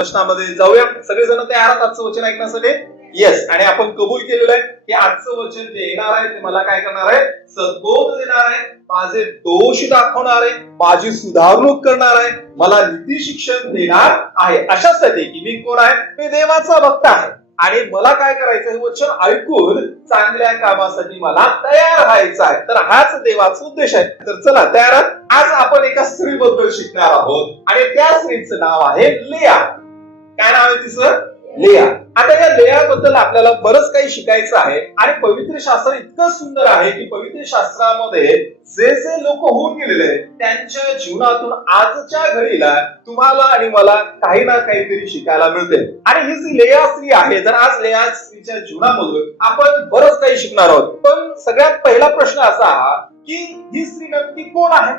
प्रश्नामध्ये जाऊया. सगळेजण तयार आहात आजचं वचन ऐकण्यासाठी? येस. आणि आपण कबूल केलेलं आहे की आजचं वचन जे येणार आहे ते मला काय करणार आहे? सद्बोध देणार आहे, माझे दोष दाखवणार आहे, माझी सुधारणूक करणार आहे, मला नीती शिक्षण देणार आहे. अशासाठी की मी कोण आहे? मी देवाचा भक्त आहे आणि मला काय करायचं? हे वचन ऐकून चांगल्या कामासाठी मला तयार व्हायचं आहे. तर हाच देवाचा उद्देश आहे. तर चला तयार आहात? आज आपण एका स्त्रीबद्दल शिकणार आहोत आणि त्या स्त्रीचं नाव आहे लेया. काय नाव आहे तिचं? लेया. आता या लेयाबद्दल आपल्याला बरंच काही शिकायचं आहे आणि पवित्र शास्त्र इतकं सुंदर आहे की पवित्र शास्त्रामध्ये जे जे लोक होऊन गेलेले आहेत त्यांच्या जीवनातून आजच्या घडीला तुम्हाला आणि मला काही ना काहीतरी शिकायला मिळते. आणि ही जी लेया स्त्री आहे, तर आज लेया स्त्रीच्या जीवनामधून आपण बरंच काही शिकणार आहोत. पण सगळ्यात पहिला प्रश्न असा की ही स्त्री नक्की कोण आहे?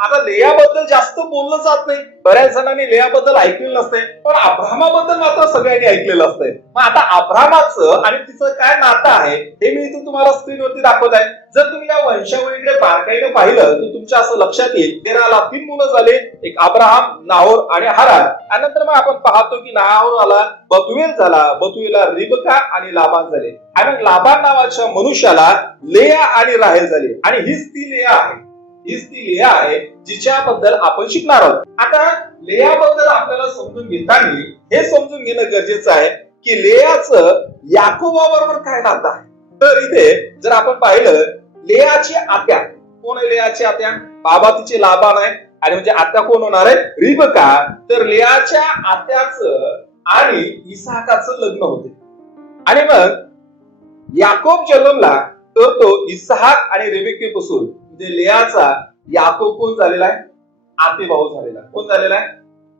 आता लेयाबद्दल जास्त बोललं जात नाही, बऱ्याच जणांनी लेयाबद्दल ऐकलेलं नसते, पण अब्राहमाबद्दल मात्र सगळ्यांनी ऐकलेलं असतंय. मग आता अब्राहमाचं आणि तिचं काय नातं आहे हे मी इथून तुम्हाला स्क्रीनवरती दाखवत आहे. जर तुम्ही या वंशावळीकडे बारकाईने पाहिलं तर तुमच्या असं लक्षात येईल तेराला 3 मुलं झाले, एक अब्राहम, नाहोर आणि हारान. त्यानंतर मग आपण पाहतो की नाहोराला बतुएल झाला, बतुएलला रिबका आणि लाबान झाले आणि मग लाबान नावाच्या मनुष्याला लेया आणि राहेल झाली. आणि हीच ती लेया आहे, हीच ती लेया आहे जिच्याबद्दल आपण शिकणार आहोत. आता लेयाबद्दल आपल्याला समजून घेताना हे समजून घेणं गरजेचं आहे की लेयाचं याकोबाबरोबर काय नातं आहे. तर इथे जर आपण पाहिलं लेयाची आत्या कोण आहे? लेयाची आत्या बाबा तिचे लाबान आहे आणि म्हणजे आत्या कोण होणार आहे? रिबका. तर लेयाच्या आत्याचं आणि इसहाकाचं लग्न होते आणि मग याकोब जन्मला तर तो इसहाक आणि रिबेकेपासून म्हणजे लेयाचा याकोब कोण झालेला आहे? आतेभाऊ झालेला. कोण झालेला आहे?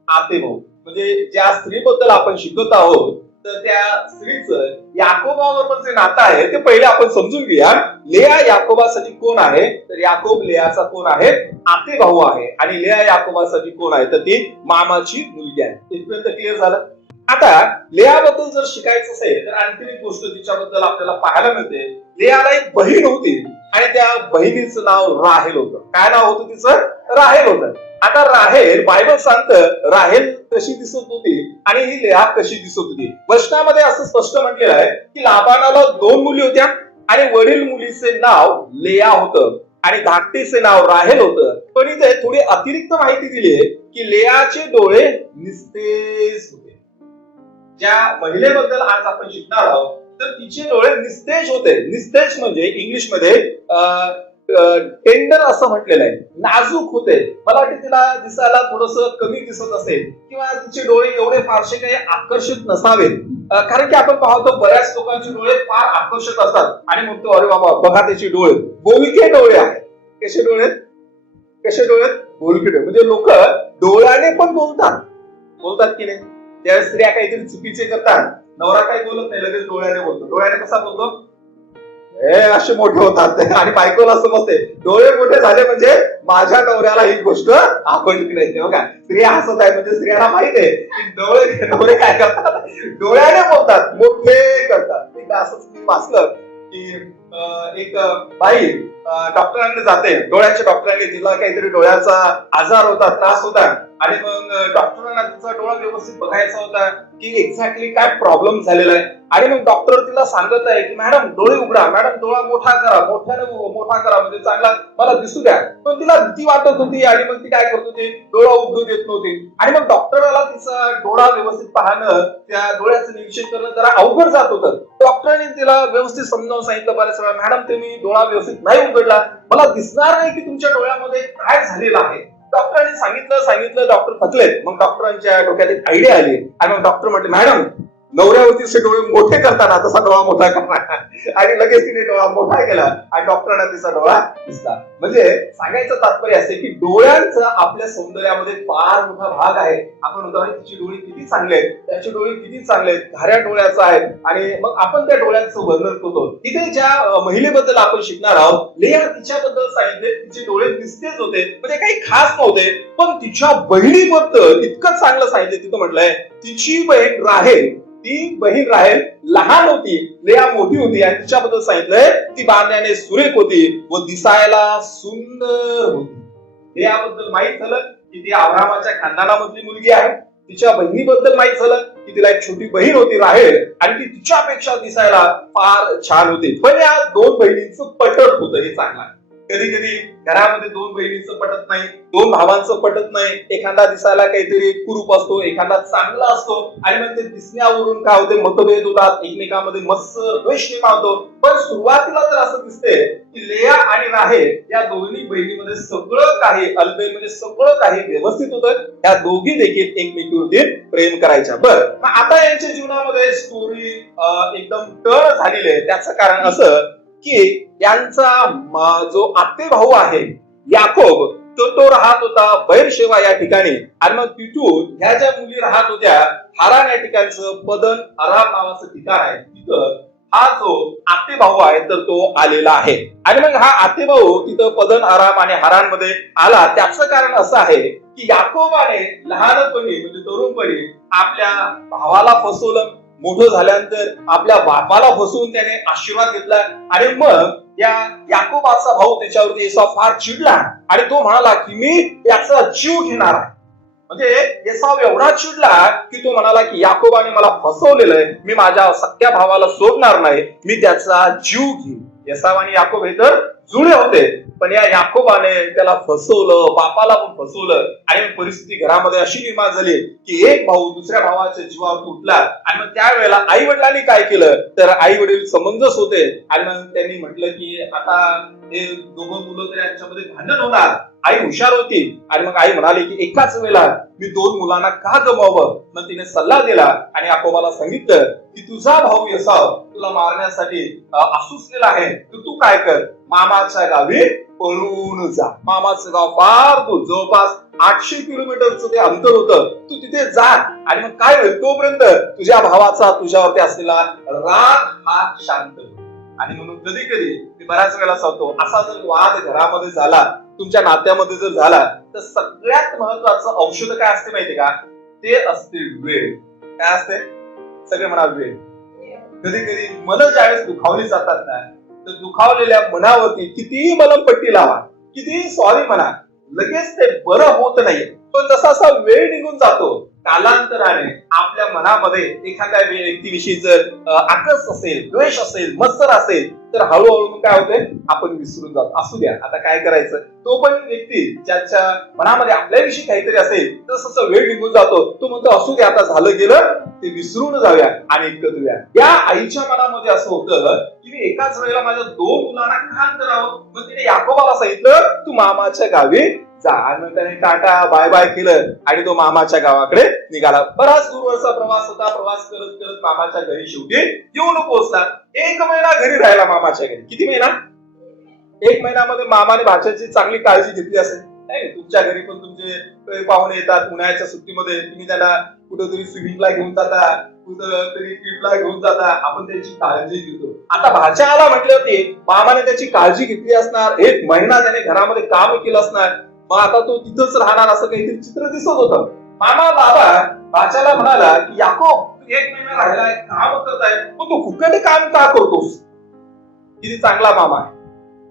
आतेभाऊ. म्हणजे ज्या स्त्रीबद्दल आपण शिकत आहोत तर त्या स्त्रीचं याकोबाबरोबर जे नातं आहे ते पहिले आपण समजून घेऊया. लेया याकोबासाठी कोण आहे? तर याकोब लेयाचा कोण आहे? आतेभाऊ आहे. आणि लेया याकोबासाठी कोण आहे? तर ती मामाची मुलगी आहे. इथपर्यंत क्लिअर झालं? आता लेयाबद्दल जर शिकायचं असेल तर आणखी एक गोष्ट तिच्याबद्दल आपल्याला पाहायला मिळते. लेयाला एक बहीण होती आणि त्या बहिणीचं नाव राहेल होतं. काय नाव होतं तिचं? राहेल होतं. आता राहेल, बायबल सांगतं राहेल कशी दिसत होती आणि ही लेया कशी दिसत होती. वचनामध्ये असं स्पष्ट म्हटलेलं आहे की लाबानाला 2 मुली होत्या आणि वडील मुलीचे नाव लेया होतं आणि धाकटीचे नाव राहेल होतं. पण इथे थोडी अतिरिक्त माहिती दिली आहे की लेयाचे डोळे निस्तेज होते. ज्या महिलेबद्दल आज आपण शिकणार आहोत तर तिचे डोळे निस्तेज होते. निस्तेज म्हणजे इंग्लिश मध्ये टेंडर असं म्हटलेलं आहे, नाजूक होते. मला वाटतं तिला दिसायला थोडंसं कमी दिसत असेल किंवा तिचे डोळे एवढे फारसे काही आकर्षित नसावेत. कारण की आपण पाहतो बऱ्याच लोकांचे डोळे फार आकर्षक असतात आणि म्हणतो अरे बाबा बघा त्याचे डोळे, बोलके डोळे आहेत. कसे डोळे? कसे डोळे? बोलके डोळे. म्हणजे लोक डोळ्याने पण बोलतात की नाही? त्या स्त्रिया काहीतरी चुकीचे करतात, नवरा काही बोलत नाही, लगेच डोळ्याने बोलतो. डोळ्याने कसा बोलतो? हे असे मोठे होतात आणि बायकोला समजते डोळे मोठे झाले म्हणजे माझ्या नवऱ्याला ही गोष्ट आवडली नाही. बघा स्त्रिया हसत आहे म्हणजे स्त्रियांना माहित आहे की डोळे काय करतात? डोळ्याने बोलतात, मोठे करतात. एकदा असंच मी वाचलं की एक बाई डॉक्टरांकडे जाते, डोळ्याच्या डॉक्टरांनी तिला काहीतरी डोळ्याचा आजार होता, त्रास होता आणि मग डॉक्टरांना तिचा डोळा व्यवस्थित बघायचा होता की एक्झॅक्टली काय प्रॉब्लेम झालेला आहे. आणि मग डॉक्टर तिला सांगत आहे की मॅडम डोळे उघडा, मॅडम डोळा मोठा करा, मोठा करा म्हणजे चांगला मला दिसू द्या. पण तिला भीती वाटत होती आणि मग ती काय करत होती? डोळा उघडू देत नव्हती. आणि मग डॉक्टराला तिचा डोळा व्यवस्थित पाहणं, त्या डोळ्याचं निरीक्षण करणं जरा अवघड जात होतं. डॉक्टरांनी तिला व्यवस्थित समजावून सांगितलं बऱ्याच वेळा, मॅडम तुम्ही डोळा व्यवस्थित नाही उघडला, मला दिसणार नाही की तुमच्या डोळ्यामध्ये काय झालेलं आहे. डॉक्टरांनी सांगितलं, डॉक्टर थकलेत. मग डॉक्टरांच्या डोक्यात एक आयडिया आली आणि मग डॉक्टर म्हटले, मॅडम नवऱ्यावरतीचे डोळे मोठे करताना तसा डोळा मोठा करणार. आणि लगेच तिने डोळा मोठा केला आणि डॉक्टरांना तिचा डोळा दिसला. म्हणजे सांगायचं तात्पर्य असे की डोळ्यांचा आपल्या सौंदर्यामध्ये फार मोठा भाग आहे. आपण म्हणतो तिची डोळे किती चांगले आहेत, त्याचे डोळे किती चांगले आहेत, धाऱ्या डोळ्याचा आहे आणि मग आपण त्या डोळ्यांचं वर्णन करतो. इथे ज्या महिलेबद्दल आपण शिकणार आहोत, लेया तिच्याबद्दल सांगितले तिचे डोळे निस्तेज होते, म्हणजे काही खास नव्हते. पण तिच्या बहिणीबद्दल इतकं चांगलं सांगितलं. तिथं म्हटलंय तिची बहीण राहेल, ती बहीण राहेल लहान होती, लेया मोठी होती आणि तिच्याबद्दल सांगितलंय ती बांधण्याने सुरेख होती व दिसायला सुंदर होती. लेयाबद्दल माहित झालं की ती अब्राहमाच्या खानदानामधली मुलगी आहे. तिच्या बहिणीबद्दल माहित झालं की तिला एक छोटी बहीण होती राहेल आणि ती तिच्यापेक्षा दिसायला फार छान होती. पण या दोन बहिणींचं पटत होतं हे चांगलं. कधी कधी घरामध्ये दोन बहिणींचं पटत नाही, दोन भावांचं पटत नाही. एखादा दिसायला काहीतरी कुरूप असतो, एखादा चांगला असतो आणि मग ते दिसण्यावरून काय होते, मतभेद होतात, एकमेकांमध्ये मस्त द्वेष निर्माण होतो. पण सुरुवातीला तर असं दिसते की लेया आणि राहेल या दोन्ही बहिणीमध्ये सगळं काही अल्बेल म्हणजे सगळं काही व्यवस्थित होतं. या दोघी देखील एकमेकीवरती प्रेम करायच्या. बरं, मग आता यांच्या जीवनामध्ये स्टोरी एकदम टर्न झालेली आहे. त्याचं कारण असं की यांचा जो आत्ते भाऊ आहे याकोब तो राहत होता बैरशेवा या ठिकाणी आणि मग तिथून ह्या ज्या मुली राहत होत्या हारान या ठिकाणचं पदन अराम नावाचं ठिकाण आहे, तिथं हा जो आत्ते भाऊ आहे तर तो आलेला आहे. आणि मग हा आत्ते भाऊ तिथं पदन अराम आणि हारानमध्ये आला. त्याचं कारण असं आहे की याकोबाने लहानपणी म्हणजे तरुणपणी आपल्या भावाला फसवलं, मोठं झाल्यानंतर आपल्या बापाला फसवून त्याने आशीर्वाद घेतला आणि मग या याकोबाचा भाऊ त्याच्यावरती एसाव फार चिडला आणि तो म्हणाला की मी याचा जीव घेणार आहे. म्हणजे एसाव एवढा चिडला की तो म्हणाला की याकोबाने मला फसवलेलं आहे, मी माझ्या सख्या भावाला सोडणार नाही, मी त्याचा जीव घेईन. एसाव आणि याकोब हे तर जुळे होते, पण या याकोबाने त्याला फसवलं, बापाला पण फसवलं आणि परिस्थिती घरामध्ये अशी निर्माण झाली की एक भाऊ दुसऱ्या भावाच्या जीवावर उठला. आणि मग त्यावेळेला आई वडिलांनी काय केलं तर आई वडील समंजस होते आणि मग त्यांनी म्हटलं की आता हे दोघं मुलं तर यांच्यामध्ये भांडण होणार. आई हुशार होती आणि मग आई म्हणाली की एकाच वेळेला मी दोन मुलांना का गमावं. मग तिने सल्ला दिला आणि याकोबाला सांगितलं की तुझा भाऊ एसाव तुला मारण्यासाठी आसुसलेला आहे, तर तू काय कर, मामाच्या गावी पळून जा. मामाचं गाव फार दूर, जवळपास 800 किलोमीटरचं ते अंतर होतं. तू तिथे जा आणि मग काय होईल तोपर्यंत तुझ्या भावाचा तुझ्यावरती असलेला राग हा शांत होईल. आणि म्हणून कधी कधी मी बऱ्याच वेळेला सांगतो, असा जर वाद घरामध्ये झाला, तुमच्या नात्यामध्ये जर झाला, तर सगळ्यात महत्वाचं औषध काय असते माहिती का, ते असते वेळ. काय असते, सगळे म्हणा वेळ. कधी कधी मन ज्यावेळेस दुखावली जातात ना, तर दुखावलेल्या मनावरती कितीही मलमपट्टी लावा, कितीही सॉरी म्हणा, लगेच ते बरं होत नाही. पण जसा वेळ निघून जातो, कालांतराने आपल्या मनामध्ये एखाद्या व्यक्तीविषयी जर आकस असेल, द्वेष असेल, मत्सर असेल, तर हळूहळू काय होते, आपण विसरून जातो. असू द्या, आता काय करायचं. तो पण व्यक्ती ज्याच्या मनामध्ये आपल्याविषयी काहीतरी असेल, तसं वेळ निघून जातो. तो म्हणतो असू द्या, आता झालं गेलं, ते विसरून जाऊया आणि एकत्रूया. या आईच्या मनामध्ये असं होतं की मी एकाच वेळेला माझ्या दोन मुलांना खान करावं. मग तिने याकोबाला सांगितलं तू मामाच्या गावी जा. आणि त्याने टाटा बाय बाय केलं आणि तो मामाच्या गावाकडे निघाला. बराच दूरवरचा प्रवास होता. प्रवास करत करत मामाच्या घरी शेवटी येऊन पोहोचला. 1 महिना घरी राहिला मामाच्या घरी. किती महिना? 1 महिन्यामध्ये मामाने भाच्याची चांगली काळजी घेतली असेल. नाही, तुमच्या घरी पण तुमचे पाहुणे येतात उन्हाळ्याच्या सुट्टीमध्ये, तुम्ही त्यांना कुठेतरी स्विमिंगला घेऊन जाता, कुठेतरी ट्रिपला घेऊन जाता, आपण त्याची काळजी घेतो. आता भाच्या आला म्हटल्यावरती मामाने त्याची काळजी घेतली असणार. 1 महिना त्याने घरामध्ये काम केलं असणार. मग आता तो तिथंच राहणार असं काहीतरी चित्र दिसत होतं. मामा बाबा भाच्याला म्हणाला की याकोब तू 1 महिना राहिलाय, काम करताय, पण तू फुकट काम का करतोस. किती चांगला मामा आहे.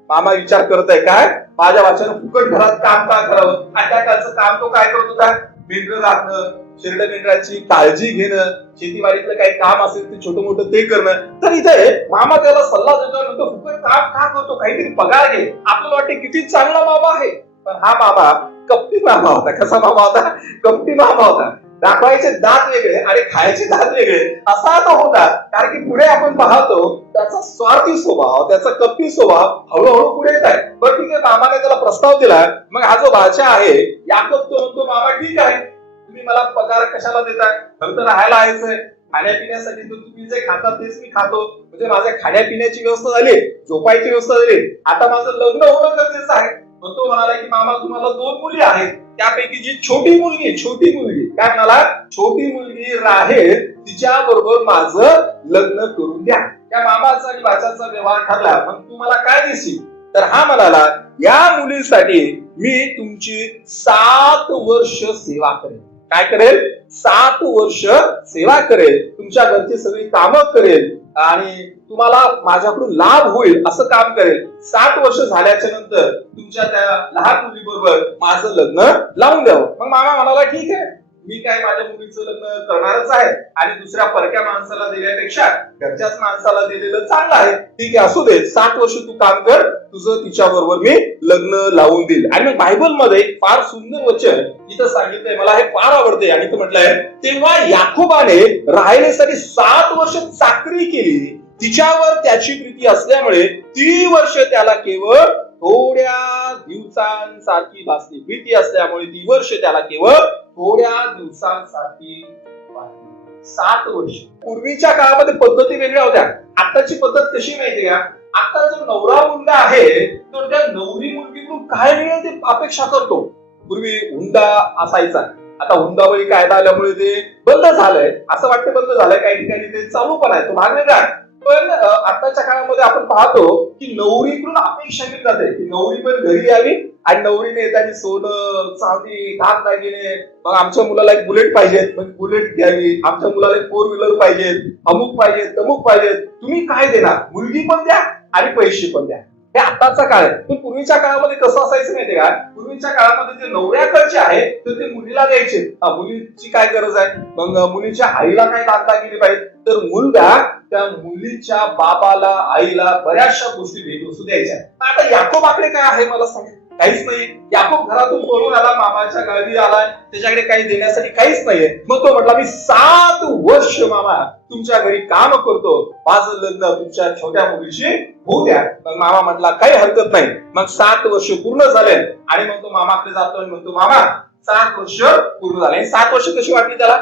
मामा विचार करत आहे काय, माझ्या भाच्यानं फुकट घरात काम का करावं. आणि त्या कालचं काम तो काय करत होता, मेंढरं राखणं, शेरड मेंढराची काळजी घेणं, शेतीवाडीतलं काही काम असेल ते छोटं मोठं ते करणं. तर इथे मामा त्याला सल्ला देतो, फुकट काम का करतो, काहीतरी पगार घे. आपल्याला वाटते किती चांगला मामा आहे. पण हा मामा कपटी मामा होता. कसा मामा होता? कपटी मामा होता. दाखवायचे दात वेगळे आणि खायचे दात वेगळे असा तो होता. कारण की पुढे आपण पाहतो त्याचा स्वार्थी स्वभाव, त्याचा कपटी स्वभाव हळूहळू पुढे येत आहे. बरं ठीक आहे, मामाने त्याला प्रस्ताव दिला. मग हा जो भाचा आहे याकोब तो म्हणतो मामा ठीक आहे, तुम्ही मला पगार कशाला देताय, घर तर राहायला यायचंय, खाण्यापिण्यासाठी तर तुम्ही जे खाता तेच मी खातो. म्हणजे माझ्या खाण्यापिण्याची व्यवस्था झाली, झोपायची व्यवस्था झाली, आता माझं लग्न होणं गरजेचं आहे. मग तो म्हणाला की मामा तुम्हाला 2 मुली आहेत, त्यापैकी जी छोटी मुलगी काय म्हणाला, छोटी मुलगी राहेल तिच्या बरोबर माझं लग्न करून द्या. त्या मामाचा आणि भाच्याचा व्यवहार ठरला. मग तुम्हाला काय देशील. तर हा म्हणाला या मुलीसाठी मी तुमची 7 वर्ष सेवा करेल. काय करेल, 7 वर्ष सेवा करेल, तुमच्या घरची सगळी कामं करेल आणि तुम्हाला माझ्याकडून लाभ होईल असं काम करेल. 7 वर्ष झाल्याच्या नंतर तुमच्या त्या लहान मुली बरोबर माझं लग्न लावून द्यावं. मग मामा म्हणाला ठीक आहे, मी काय माझ्या मुलीचं लग्न करणारच आहे आणि दुसऱ्या परक्या माणसाला दिल्यापेक्षा घरच्याच माणसाला दिलेलं चांगलं आहे. ठीक आहे, असू दे, 7 वर्ष तू काम कर, तुझं तिच्या बरोबर मी लग्न लावून देईल. आणि मग बायबल मध्ये फार सुंदर वचन इथं सांगितलंय, मला हे फार आवडते. आणि इथं म्हटलंय, तेव्हा याकोबाने राहेलीसाठी 7 वर्ष चाकरी केली. तिच्यावर त्याची प्रीती असल्यामुळे 3 वर्ष त्याला केवळ थोड्या दिवसांसाठी भासली. प्रीती असल्यामुळे 3 वर्ष त्याला केवळ थोड्या दिवसांसाठी भासली. 7 वर्ष. पूर्वीच्या काळामध्ये पद्धती वेगळ्या होत्या. आताची पद्धत कशी माहिती का? आता जो नवरा मुलगा आहे तो त्या नवरी मुलगीकडून काय मिळेल ते अपेक्षा करतो. पूर्वी हुंडा असायचा, आता हुंडाबळी कायदा आल्यामुळे ते बंद झालंय. असं वाटतं बंद झालंय, काही ठिकाणी ते चालू पण आहे, तो भाग वेगळा आहे. पण आताच्या काळामध्ये आपण पाहतो की नवरीकडून अपेक्षा केली जाते की नवरी पण घरी यावी आणि नवरीने येताना सोनं चांदी दागिने, मग आमच्या मुलाला एक बुलेट पाहिजे, मग बुलेट घ्यावी, आमच्या मुलाला एक 4 व्हीलर पाहिजे, अमुक पाहिजे, तमुक पाहिजे. तुम्ही काय देणार? मुलगी पण द्या आणि पैसे पण द्या. हे आताचा काळ आहे. पण पूर्वीच्या काळामध्ये कसं असायचं माहितीये का? पूर्वीच्या काळामध्ये जे नवऱ्याकडचे आहे तर ते मुलीला द्यायचे. मुलीची काय गरज आहे, मग मुलीच्या आईला काय दागिने पाहिजे, तर मुलगा त्या मुलीच्या बाबाला आईला बऱ्याचशा गोष्टी भेट वस्तू द्यायच्या. आता याकोबाकडे काय आहे मला सांगा? काहीच नाही. याकोब घरातून पळून आला, मामाच्या गावी आलाय, त्याच्याकडे काही देण्यासाठी काहीच नाहीये. मग तो म्हटला, मी 7 वर्ष मामा तुमच्या घरी काम करतो, माझं लग्न तुमच्या छोट्या मुलीशी होऊ द्या. मग मामा म्हटला, काही हरकत नाही. मग 7 वर्ष पूर्ण झाले आणि मग तो मामाकडे जातो आणि म्हणतो, मामा 7 वर्ष पूर्ण झाले. 7 वर्ष कशी वाटली त्याला?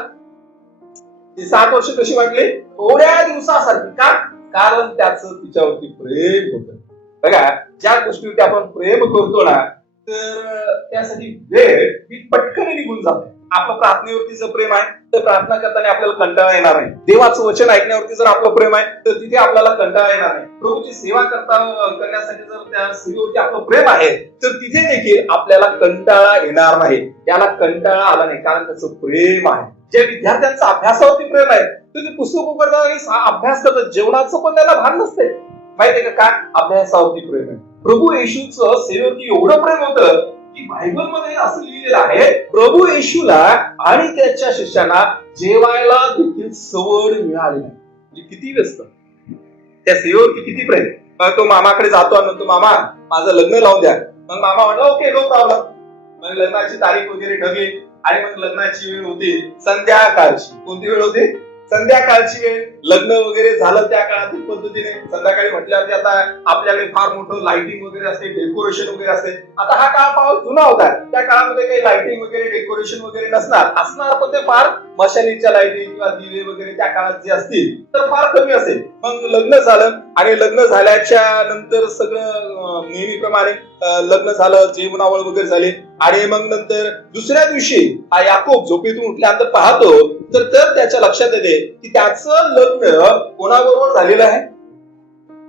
7 वर्ष कशी वाटली? थोड्या दिवसासारखी. का? कारण त्याचं तिच्यावरती प्रेम होतं. बघा, ज्या गोष्टीवरती आपण प्रेम करतो ना, तर त्यासाठी वेळ ही पटकन निघून जाते. आपलं प्रार्थनेवरती जर प्रेम आहे तर प्रार्थना करताना आपल्याला कंटाळा येणार नाही. देवाचं वचन ऐकण्यावरती जर आपलं प्रेम आहे तर तिथे आपल्याला कंटाळा येणार नाही. प्रभूची सेवा करण्यासाठी जर त्या सेवेवरती आपलं प्रेम आहे तर तिथे देखील आपल्याला कंटाळा येणार नाही. त्याला कंटाळा आला नाही, कारण त्याचं प्रेम आहे. जे विद्यार्थ्यांचं अभ्यासावरती प्रेम आहे तर ते पुस्तक उघडतात, अभ्यास करतात, जेवणाचं पण त्याला भान नसते. माहितीये का? अभ्यासावरती प्रेम आहे. प्रभू येशूचं सेवेवरती एवढं प्रेम होतं की बायबल मध्ये असं लिहिलेलं आहे, प्रभू येशूला आणि त्याच्या शिष्यांना जेवायला देखील सवड मिळाली नाही. म्हणजे किती व्यस्त, त्या सेवेवरती किती प्रेम. मग तो मामाकडे जातो आणि म्हणतो, मामा माझं लग्न लावून द्या. मग मामा म्हणला, ओके, नो प्रॉब्लेम. मग लग्नाची तारीख वगैरे ठरली आणि मग लग्नाची वेळ होती संध्याकाळची. कोणती वेळ होती? संध्याकाळची वेळ. लग्न वगैरे झालं त्या काळातील पद्धतीने. संध्याकाळी म्हटल्यावरती आता आपल्याकडे फार मोठं लाइटिंग वगैरे असते, डेकोरेशन वगैरे असते. आता हा काळ फार जुना होता, त्या काळामध्ये काही लाइटिंग वगैरे डेकोरेशन वगैरे असणार पण ते फार मशालीच्या लाइटिंग किंवा दिवे वगैरे त्या काळात जे असतील तर फार कमी असेल. मग लग्न झालं आणि लग्न झाल्याच्या नंतर सगळं नेहमीप्रमाणे लग्न झालं, जेवणावळ वगैरे झाले आणि मग नंतर दुसऱ्या दिवशी हा याकोब झोपेतून उठल्यानंतर पाहतो तर त्याच्या लक्षात येते की त्याचं लग्न कोणाबरोबर झालेलं आहे?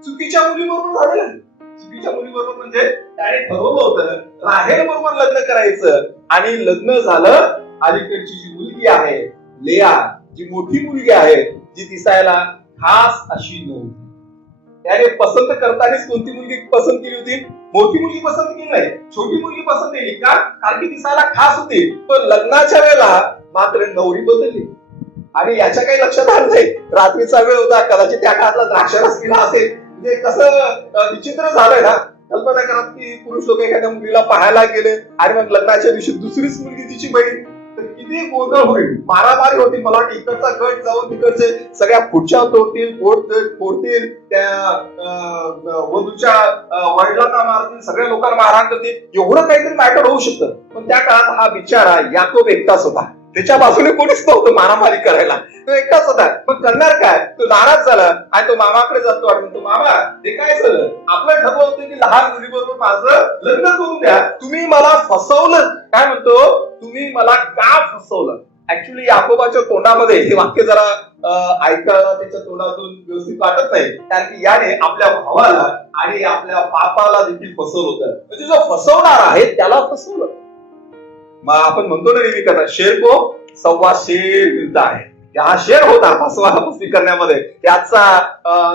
चुकीच्या मुलीबरोबर झालेलं आहे. चुकीच्या मुलीबरोबर म्हणजे त्याने ठरवलं होतं राहेल बरोबर लग्न करायचं आणि लग्न झालं. अलीकडची जी मुलगी आहे लेया, जी मोठी मुलगी आहे, जी दिसायला खास अशी नव्हती. त्याने पसंत करतानाच कोणती मुलगी पसंत केली होती? मोठी मुलगी पसंत केली नाही, छोटी मुलगी पसंत केली. का? कारण की दिसायला खास होती. पण लग्नाच्या वेळेला मात्र नवरी बदलली आणि याच्या काही लक्षात आलं नाही. रात्रीचा वेळ होता, कदाचित त्या काळातला द्राक्षारस पिला असेल. म्हणजे कसं विचित्र झालंय ना. कल्पना करा की पुरुष लोक एखाद्या मुलीला पाहायला गेले आणि मग लग्नाच्या दिवशी दुसरीच मुलगी तिची बहीण, तर किती गोंधळ होईल, मारामारी होती. मला वाटतं इकडचा गट जाऊन तिकडचे सगळ्या पुढच्या फोडतील, त्या वधूच्या वडिलांना मारतील, सगळ्या लोकांना मारहाण करतील. एवढं काहीतरी मॅटर होऊ शकतं. पण त्या काळात हा बिचारा याकोब एकटाच होता. त्याच्या बाजूने कोणीच नव्हतं मारामारी करायला. तो एकटाच होता. मग करणार काय? तो नाराज झाला आणि तो मामाकडे जातो आणि म्हणतो, मामा हे काय झालं? आपलं ठरवलं होतं की लहान मुलीबरोबर माझं लग्न करून द्या, तुम्ही मला फसवलं. काय म्हणतो? तुम्ही मला का फसवलं? ऍक्च्युली याकोबाच्या तोंडामध्ये हे वाक्य जरा ऐकायला त्याच्या तोंडातून व्यवस्थित वाटत नाही, कारण की याने आपल्या भावाला आणि आपल्या बापाला देखील फसवलं होतं. म्हणजे जो फसवणार आहे त्याला फसवलं. मग आपण म्हणतो ना नेहमी कथा, शेर को सव्वा शेर मिळता आहे. शेर होता फसवाफसवी करण्यामध्ये. त्याचा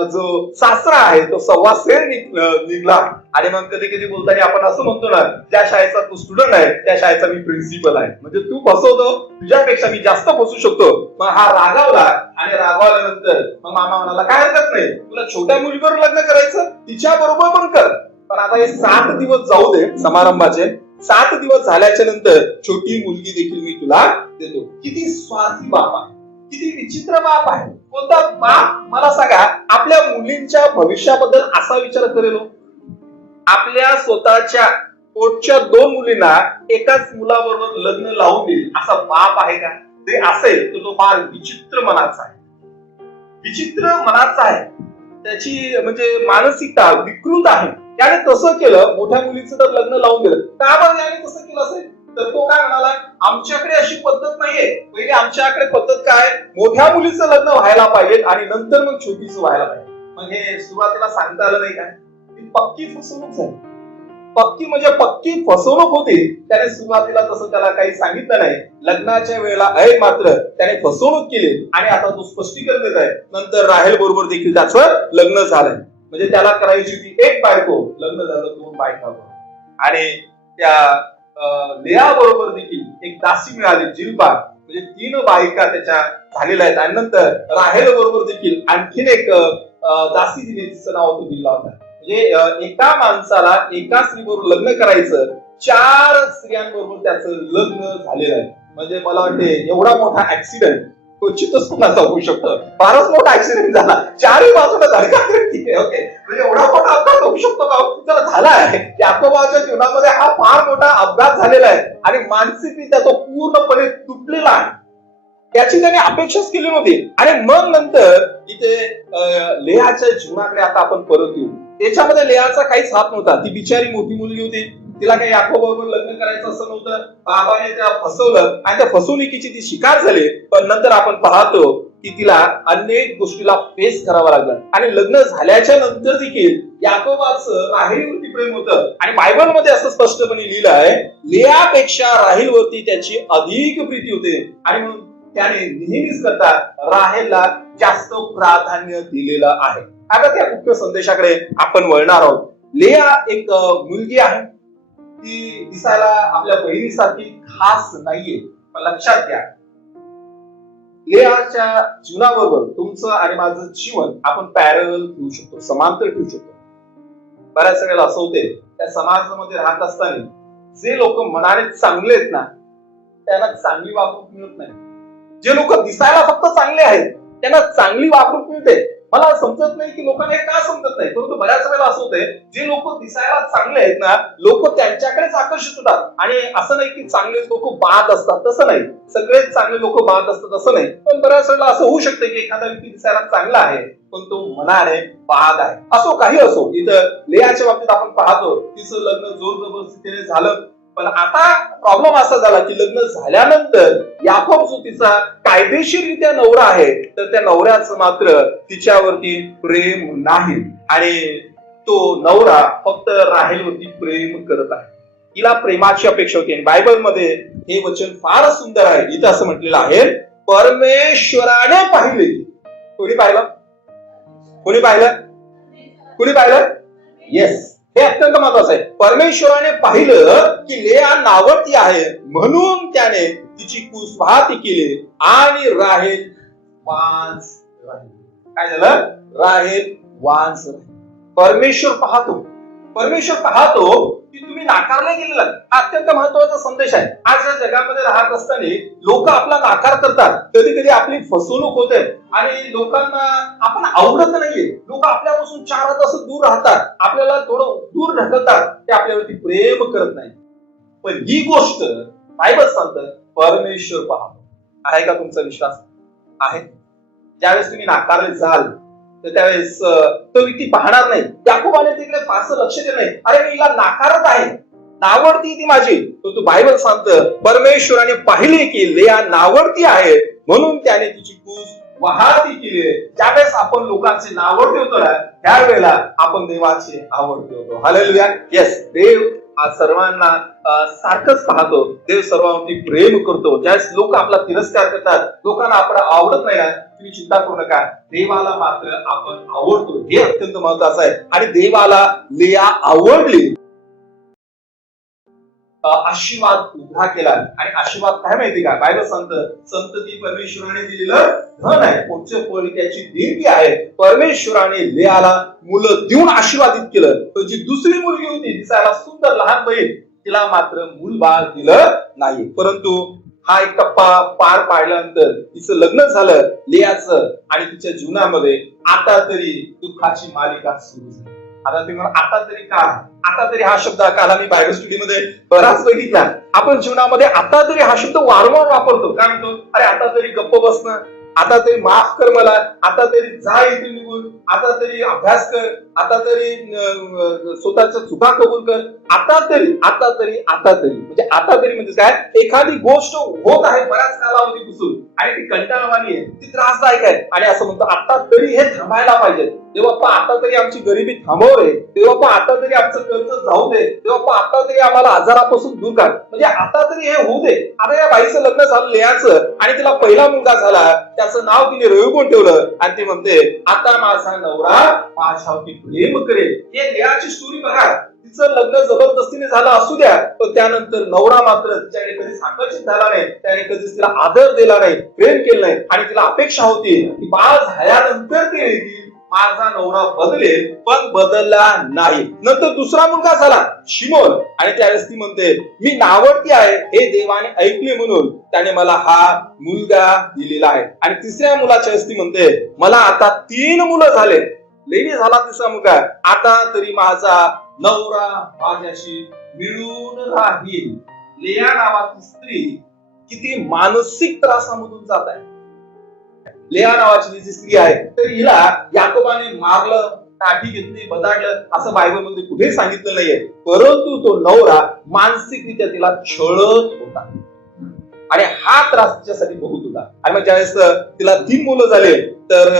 जो सासरा आहे तो 1.25 शेर निघला. आणि मग कधी कधी बोलताना आपण असं म्हणतो ना, ज्या शाळेचा तू स्टुडंट आहे त्या शाळेचा मी प्रिन्सिपल आहे. म्हणजे तू फसवतो, तुझ्यापेक्षा मी जास्त फसू शकतो. मग हा रागावला आणि रागावल्यानंतर मग मामा म्हणाला काय हरकत नाही, तुला छोट्या मुलीबरोबर लग्न करायचं तिच्या बरोबर पण कर, पण आता हे 7 दिवस जाऊ दे समारंभाचे. 7 दिवस झाल्याच्या नंतर छोटी मुलगी देखील मी तुला देतो. किती स्वार्थी बाप आहे, किती विचित्र बाप आहे. कोणता बाप मला सांगा आपल्या मुलींच्या भविष्याबद्दल असा विचार करेल? आपल्या स्वतःच्या पोटच्या 2 मुलींना एकाच मुलाबरोबर लग्न लावून देईल असा बाप आहे का? ते असेल तर तो फार विचित्र मनाचा आहे, विचित्र मनाचा आहे. त्याची म्हणजे मानसिकता विकृत आहे. त्याने तसं केलं, मोठ्या मुलीचं तर लग्न लावून दिलं. का बरं याने तसं केलं असेल? तर तो काय म्हणाला, आमच्याकडे अशी पद्धत नाहीये. पहिले आमच्याकडे पद्धत काय, मोठ्या मुलीचं लग्न व्हायला पाहिजे आणि नंतर मग छोटीचं व्हायला पाहिजे. मग हे सुरुवातीला सांगता आलं नाही काय? ती पक्की फसवणूक झाली. पक्की म्हणजे पक्की फसवणूक होती. त्याने सुरुवातीला तसं त्याला काही सांगितलं नाही. लग्नाच्या वेळेला मात्र त्याने फसवणूक केली आणि आता तो स्पष्टीकरण देत आहे. नंतर राहेल बरोबर देखील त्याचं लग्न झालंय. म्हणजे त्याला करायची होती 1 बायको, लग्न झालं 2 बायका. आणि त्या लेया बरोबर देखील एक दासी मिळाली, जिल्पा. म्हणजे 3 बायका त्याच्या झालेल्या आहेत. आणि नंतर राहेल बरोबर देखील आणखीन एक दासी दिली, तिचं नाव तो दिला होता. म्हणजे एका माणसाला एका स्त्रीबरोबर लग्न करायचं, 4 स्त्रियांबरोबर त्याचं लग्न झालेलं आहे. म्हणजे मला वाटते एवढा मोठा ऍक्सिडेंट क्वचितच कुणाचा होऊ शकतो. फारच मोठा ऍक्सिडेंट झाला, 4ही बाजूला धडका करते. ओके, म्हणजे एवढा मोठा अपघात होऊ शकतो का? जर झाला आहे. याकोबाच्या जीवनामध्ये हा फार मोठा अपघात झालेला आहे आणि मानसिकरित्या तो पूर्णपणे तुटलेला आहे. त्याची त्याने अपेक्षाच केली नव्हती. आणि मग नंतर इथे लेयाच्या जीवनाकडे आता आपण परत येऊ. त्याच्यामध्ये लेयाचा काहीच हात नव्हता. ती बिचारी मोठी मुलगी होती, तिला काही याकोबाबरोबर लग्न करायचं असं नव्हतं. बाबाने त्या फसवलं आणि त्या फसवणुकीची ती शिकार झाली. पण नंतर आपण पाहतो की तिला अनेक गोष्टीला फेस करावं लागलं. आणि लग्न झाल्याच्या नंतर देखील याकोबाचं राहेलवरती प्रेम होतं. आणि बायबलमध्ये असं स्पष्टपणे लिहिलं आहे, लेयापेक्षा राहेलवरती त्याची अधिक प्रीती होते. आणि म्हणून त्याने नेहमीच करता राहेलला जास्त प्राधान्य दिलेलं आहे. आता त्या मुख्य संदेशाकडे आपण वळणार आहोत. लेया एक मुलगी आहे, ती दिसायला आपल्या बहिणीसारखी खास नाहीये. पण लक्षात घ्या, लेयाच्या जीवनाबरोबर तुमचं आणि माझं जीवन आपण पॅरल ठेवू शकतो, समांतर ठेवू शकतो. बऱ्याच वेळेला असं होते, त्या समाजामध्ये राहत असताना जे लोक मनाने चांगले आहेत ना, त्यांना चांगली वागणूक मिळत नाही. जे लोक दिसायला फक्त चांगले आहेत त्यांना चांगली वागणूक मिळते. मला समजत नाही की लोकांना हे का समजत नाही. परंतु बऱ्याच वेळेला असं होते, जे लोक दिसायला चांगले आहेत ना, लोक त्यांच्याकडेच आकर्षित होतात. आणि असं नाही की चांगले लोक बाद असतात, तसं नाही. सगळेच चांगले लोक बाद असतात असं नाही. पण बऱ्याच वेळेला असं होऊ शकतं की एखादा व्यक्ती दिसायला चांगला आहे पण तो मनाने बाद आहे. असो काही असो, इथं लेयाच्या बाबतीत आपण पाहतो तिचं लग्न जोर जबरदस्तीने झालं. पण आता प्रॉब्लेम असा झाला की लग्न झाल्यानंतर याकोब जो तिचा कायदेशीररित्या नवरा आहे, तर त्या नवऱ्याचं मात्र तिच्यावरती प्रेम नाही. आणि तो नवरा फक्त राहेलवरती प्रेम करत आहे. तिला प्रेमाची अपेक्षा होती. आणि बायबलमध्ये हे वचन फार सुंदर आहे. इथं असं म्हटलेलं आहे, परमेश्वराने पाहिले. कोणी पाहिलं? कोणी पाहिलं? कोणी पाहिलं? येस, हे अत्यंत महत्वाचं आहे. परमेश्वराने पाहिलं की लेया नावडती आहे, म्हणून त्याने तिची कुसपाती केली आणि राहेल वांस राहिली. काय झालं? राहेल वांस राहिली. परमेश्वर पाहतो, परमेश्वर पाहतो की तुम्ही नाकारले गेलेला. अत्यंत महत्वाचा संदेश आहे. आज या जगामध्ये राहत असताना लोक आपला नाकार करतात. कधी कधी आपली फसवणूक होते आणि लोकांना आपण आवडत नाहीये. लोक आपल्यापासून 4 तास दूर राहतात, आपल्याला थोडं दूर ढकलतात, ते आपल्यावरती प्रेम करत नाही. पण ही गोष्ट बायबल सांगतं, परमेश्वर पाहतो. आहे का तुमचा विश्वास? आहे? ज्यावेळेस तुम्ही नाकारले जाल तर त्यावेळेस तो व्यक्ती पाहणार नाही. याकोबाने तिकडे फारसं लक्ष दिलं नाही. अरे मी हिला नाकारत आहे, नावडती ती माझी. तो बायबल सांगतं, परमेश्वराने पाहिले की लेया नावडती आहे, म्हणून त्याने तिची कूस वाहती केली. ज्यावेळेस आपण लोकांचे नावड ठेवतो ना, त्यावेळेला आपण देवाची आवड ठेवतो. हालेलुया. येस, देव आज सर्वांना सारखंच पाहतो. देव सर्वांवरती प्रेम करतो. ज्यावेळेस लोक आपला तिरस्कार करतात, लोकांना आपण आवडत नाही ना, तुम्ही चिंता करू नका. देवाला मात्र आपण आवडतो, हे अत्यंत महत्वाचं आहे. आणि देवाला लेया आवडली. आशीर्वाद उभा केला. आणि आशीर्वाद काय माहिती का? बायबल सांगतं, संतती परमेश्वराने दिलेलं धन आहे, पुढचे फळ त्याची देणगी आहे. परमेश्वराने लेयाला मुलं देऊन आशीर्वादित केलं. जी दुसरी मुलगी होती, दिसायला सुंदर लहान बहीण, तिला मात्र मूलबाळ दिलं नाही. परंतु हा एक टप्पा पार पाडल्यानंतर तिचं लग्न झालं लेयाचं, आणि तिच्या जीवनामध्ये आता तरी दुःखाची मालिका सुरू झाली. आता तुम्ही म्हणा, आता तरी का? आता तरी हा शब्द काल आम्ही बायबल स्टडीमध्ये बराच बघितला. आपण जीवनामध्ये आता तरी हा शब्द वारंवार वापरतो. काय म्हणतो? अरे आता तरी गप्प बसणं, आता तरी माफ कर मला, आता तरी जा इथून निघून, आता तरी अभ्यास कर, आता तरी स्वतःच्या चुका कबूल कर, आता तरी आता तरी आता तरी. म्हणजे आता तरी म्हणजे काय? एखादी गोष्ट होत आहे बऱ्याच कालावधीपासून आणि ती कंटाळवाणी आहे, ती त्रासदायक आहे, आणि असं म्हणतो आता तरी हे थांबायला पाहिजे. देवाप्पा आता तरी आमची गरिबी थांबव रे, देवाप्पा आता तरी आमचं कर्ज जाऊ दे, देवाप्पा आता तरी आम्हाला आजारापासून दूर काढ. म्हणजे आता तरी हे होऊ दे. आता या बाईचं लग्न झालं लेयाचं, आणि तिला पहिला मुलगा झाला, त्याचं नाव तिने रेहूबोन ठेवलं, आणि ती म्हणते आता माझा नवरा माझ्यावरती प्रेम करेल. हे लेयाची स्टोरी बघा. तिचं लग्न जबरदस्तीने झालं असू द्या, पण त्यानंतर नवरा मात्र तिच्याकडे कधीच आकर्षित झाला नाही, त्याने कधीच तिला आदर दिला नाही, प्रेम केलं नाही. आणि तिला अपेक्षा होती की बाळ झाल्यानंतर ते माझा नवरा बदलेल, पण बदलला नाही. नंतर दुसरा मुलगा झाला शिमोन, आणि त्यावेळेस ती म्हणते मी नावडती आहे, हे देवाने ऐकले म्हणून त्याने मला हा मुलगा दिलेला आहे. आणि तिसऱ्या मुलाच्या वेळेस ती म्हणते मला आता 3 मुलं झाले, लेवी झाला तिसरा मुलगा, आता तरी माझा नवरा माझ्याशी मिळून राहील. लेया नावाची स्त्री किती मानसिक त्रासामधून जात आहे. लेया नावाची जी स्त्री आहे, तर हिला याकोबाने मारलं, काठी घेतली, बदाडलं, असं बायबलमध्ये कुठे सांगितलं नाहीये. परंतु तो नवरा मानसिकरित्या तिला छळत होता, आणि हा त्रास तिच्यासाठी बहुत होता. आणि मग ज्यावेळेस तिला 3 मुलं झाले, तर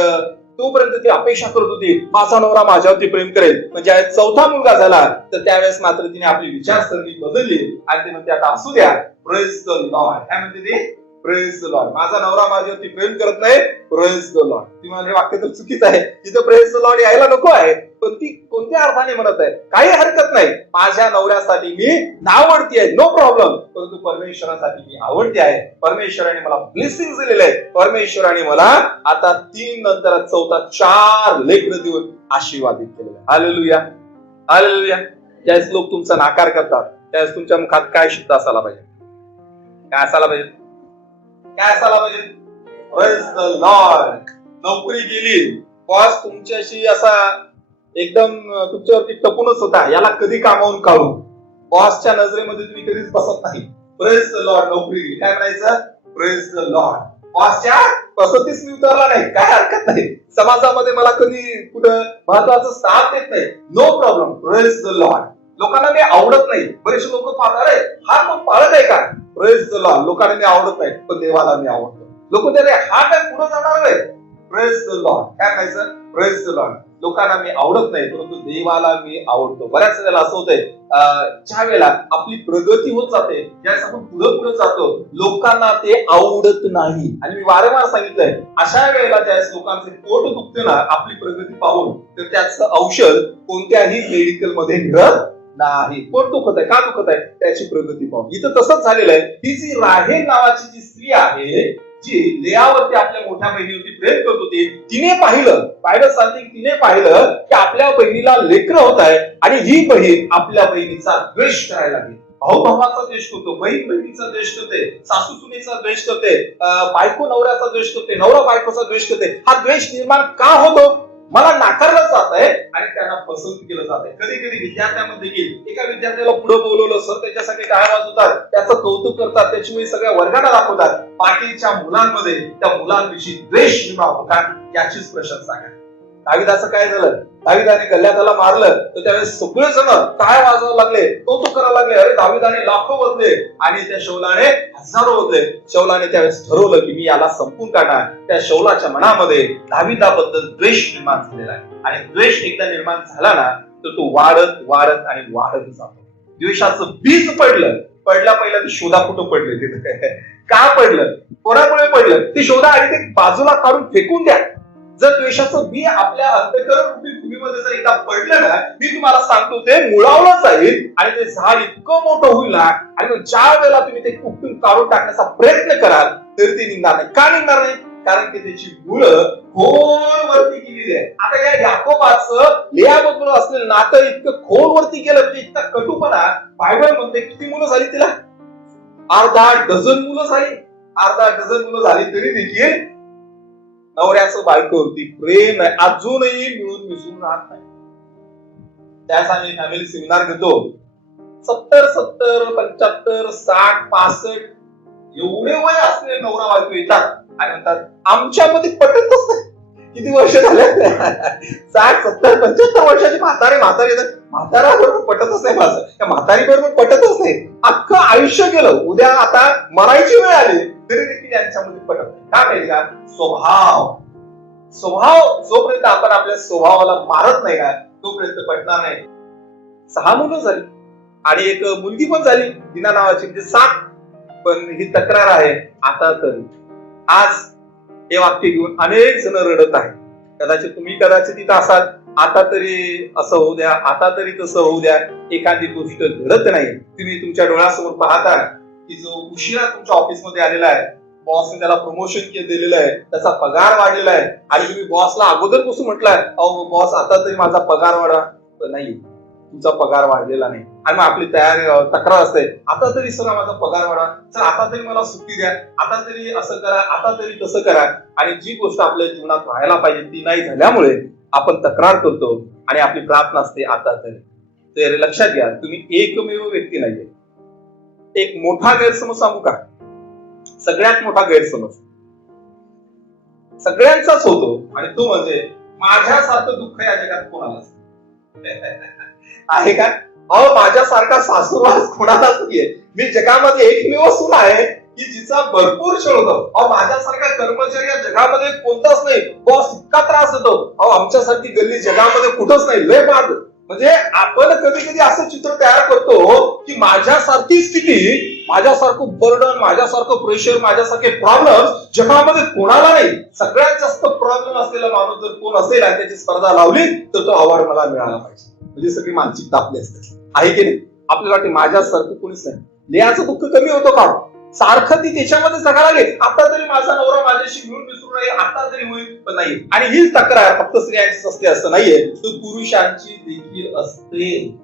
तोपर्यंत ती अपेक्षा करत होती माझा नवरा माझ्यावरती प्रेम करेल. म्हणजे चौथा मुलगा झाला, तर त्यावेळेस मात्र तिने आपली विचारसरणी बदलली, आणि ते म्हणते आता असू द्या, प्रेज द लॉर्ड. काय म्हणते ते? Praise the Lord. माझा नवरा माझ्यावरती प्रेम करत नाही, प्रेज द लॉर्ड. ती मला वाक्य तर चुकीच आहे, तिथं प्रेज द लॉर्ड यायला नको आहे, पण ती कोणत्या अर्थाने म्हणत आहे? काही हरकत नाही, माझ्या नवऱ्यासाठी मी नावडती आहे, नो प्रॉब्लेम, परंतु परमेश्वरासाठी मी आवडते आहे. परमेश्वराने मला ब्लेसिंग दिलेले आहे, परमेश्वराने मला आता 3 नंतर चौथा 4 लेकरं देऊन आशीर्वादित केलेलं आहे. Hallelujah, hallelujah. ज्यावेळेस लोक तुमचा नाकार करतात, त्यावेळेस तुमच्या मुखात काय शब्द असायला पाहिजे? काय असायला पाहिजे? काय असायला पाहिजे? Praise the Lord. नोकरी गेली, बॉस तुमच्याशी असा एकदम तुमच्यावरती टपूनच होता, याला कधी कामावून काढू, बॉसच्या नजरेमध्ये तुम्ही कधीच बसत नाही. Praise the Lord. नोकरी गेली, काय म्हणायचं? Praise the Lord. बॉसच्या पसंतीस मी उतरला नाही, काय हरकत नाही, समाजामध्ये मला कधी कुठं महत्वाचं स्थान देत नाही, no problem, praise the Lord. लोकांना मी आवडत नाही, बरेचसे लोक पाहतात अरे हा मग पाळत आहे का? Praise the Lord. लोकांना मी आवडत नाही, पण देवाला मी आवडतो. लोक त्याने हा काय पुढे जाणार नाही, प्रेज द लॉर्ड. काय म्हणायचं? Praise the Lord. लोकांना मी आवडत नाही, परंतु देवाला मी आवडतो. बऱ्याच वेळेला असं होतंय, ज्या वेळेला आपली प्रगती होत जाते, ज्यावेळेस आपण पुढे पुढे जातो, लोकांना ते आवडत नाही. आणि मी वारंवार सांगितलंय, अशा वेळेला ज्यावेळेस लोकांचे पोट दुखते ना आपली प्रगती पाहून, तर त्याचं औषध कोणत्याही मेडिकल मध्ये मिळत नाही. पोट दुखत आहे, का दुखत आहे? त्याची प्रगती पाहून. इथं तसंच झालेलं आहे. ही जी राहेल नावाची जी स्त्री आहे, जी लेयावरती आपल्या मोठ्या बहिणीवरती प्रेम करत होती, तिने पाहिलं, बायबल सांगते तिने पाहिलं की आपल्या बहिणीला लेकरं होत आहे, आणि ही बहीण आपल्या बहिणीचा द्वेष करायला लागली. भाऊ भावाचा द्वेष करतो, बहीण बहिणीचा द्वेष करते, सासू सुनेचा द्वेष करते, बायको नवऱ्याचा द्वेष करते, नवरा बायकोचा द्वेष करते. हा द्वेष निर्माण का होतो? मला नाकारलं जात आहे आणि त्यांना पसंत केलं जात आहे. कधी कधी विद्यार्थ्यांमध्ये देखील एका विद्यार्थ्याला पुढे बोलवलं, सर त्याच्यासाठी टाळ्या वाजवतात, त्याचं कौतुक करतात, त्याच्यामुळे सगळ्या वर्गाला दाखवतात. बाकीच्या मुलांमध्ये त्या मुलांविषयी द्वेष निर्माण होतात, याचीच प्रशंसा करा. दाविदाचं काय झालं? दाविदाने गल्ल्याताला मारलं, तर त्यावेळेस सगळे जण काय वाजवायला लागले, कौतुक करायला लागले, अरे दाविदाने लाखो बदले आणि त्या शौलाने हजारो बदले. शौलाने त्यावेळेस ठरवलं की मी याला संपून काढणार. त्या शौलाच्या मनामध्ये दाविदाबद्दल द्वेष निर्माण झालेला आहे, आणि द्वेष एकदा निर्माण झाला ना, तर तो वाढत वाढत आणि वाढत जातो. द्वेषाचं बीज पडलं. पहिल्या ते शोधा कुठं पडले तिथे का पडलं, कोणामुळे पडलं ते शोधा आणि ते बाजूला काढून फेकून द्या. जर द्वेषाचं बी आपल्या अंतःकरण रूपी भूमीमध्ये जर एकदा पडलं ना, मी तुम्हाला सांगतो ते मुळावलं जाईल आणि ते झाड इतकं मोठं होईल ना, आणि ज्या वेळेला तुम्ही ते उपटून काढून टाकण्याचा प्रयत्न कराल तर ते निघणार नाही. का निघणार नाही? कारण की त्याची मुळं खोलवरती गेलेली आहे. आता या याकोबाचं लेयाबरोबर असलेलं नातं इतकं खोलवरती गेलं, म्हणजे इतका कटुपणा. बायबल म्हणते किती मुलं झाली तिला? अर्धा डझन मुलं झाली. अर्धा डझन मुलं झाली तरी देखील नवऱ्याचं बायकोवरती प्रेम आहे अजूनही मिळून मिसळून राहत नाही. त्यास आम्ही फॅमिली सेमिनार घेतो. 70, 75, 60, 65 एवढे वय असलेले नवरा बायको येतात आणि म्हणतात आमच्यामध्ये पटतच नाही. किती वर्ष झाले? 60, 70, 75 वर्षाची म्हातारी येतात. म्हातारा बरोबर पटतच नाही माझं, त्या म्हातारी बरोबर पटतच नाही. अख्खं आयुष्य गेलं, उद्या आता मरायची वेळ आली तरी देखील यांच्यामध्ये पटत नाही. का माहिती का? स्वभाव जोपर्यंत आपण आपल्या स्वभावाला मारत नाही का तोपर्यंत पटणार नाही. 6 मुलं झाली आणि एक मुलगी पण झाली दिना नावाची, म्हणजे 7. पण ही तक्रार आहे आता तर. आज हे वाक्य घेऊन अनेक जण रडत आहेत. कदाचित तिथं असाल, आता तरी असं होऊ द्या, आता तरी तसं होऊ द्या. एखादी गोष्ट घडत नाही. तुम्ही तुमच्या डोळ्यासमोर पाहता की जो उशिरा तुमच्या ऑफिसमध्ये आलेला आहे, बॉसने त्याला प्रमोशन दिलेलं आहे, त्याचा पगार वाढलेला आहे आणि तुम्ही बॉसला अगोदरपासून म्हटलाय अहो बॉस आता तरी माझा पगार वाढा, तर नाही, तुमचा पगार वाढलेला नाही. आणि मग आपली तक्रार असते आता तरी सर माझा पगार वाढा, सर आता तरी मला सुट्टी द्या, आता तरी असं करा, आता तरी तसं करा. आणि जी गोष्ट आपल्या जीवनात व्हायला पाहिजे ती नाही झाल्यामुळे आपण तक्रार करतो आणि आपली प्रार्थना असते आता तरी. तर लक्षात घ्या, तुम्ही एकमेव व्यक्ती नाहीये. एक मोठा गैरसमज सांगू का? सगळ्यात मोठा गैरसमज सगळ्यांचाच होतो आणि तो म्हणजे माझ्यासारखं दुःख या जगात कोणालाच आहे का? अहो माझ्यासारखा सासूरवास कोणालाच नाहीये. मी जगामध्ये एकमेव सून आहे की जिचा भरपूर छळ होतो. अहो माझ्यासारखा कर्मचारी या जगामध्ये कोणताच नाही. बॉस इतका त्रास देतो. अहो आमच्यासारखी गल्ली जगामध्ये कुठंच नाही. लय बाद. म्हणजे आपण कधी असं चित्र तयार करतो की माझ्यासारखी स्थिती, माझ्यासारखं बर्डन, माझ्यासारखं प्रेशर, माझ्यासारखे प्रॉब्लेम जगामध्ये कोणाला नाही. सगळ्यात जास्त प्रॉब्लेम असलेला माणूस जर कोण असेल आणि त्याची स्पर्धा लावली तर तो अवॉर्ड मला मिळाला पाहिजे. म्हणजे सगळी मानसिकता आपली असते, आहे की नाही? आपल्याला वाटते माझ्यासारखं कोणीच नाही. लेयाचं दुःख कमी होतं का? सारखं ती त्याच्यामध्ये जगायला लागेल. आता तरी माझा नवरा माझ्याशी मिळून मिसळून राहील, आता तरी होईल, पण नाही. आणि हीच तक्रार फक्त स्त्रियांचीच असते असं नाहीये, तर पुरुषांची देखील असते.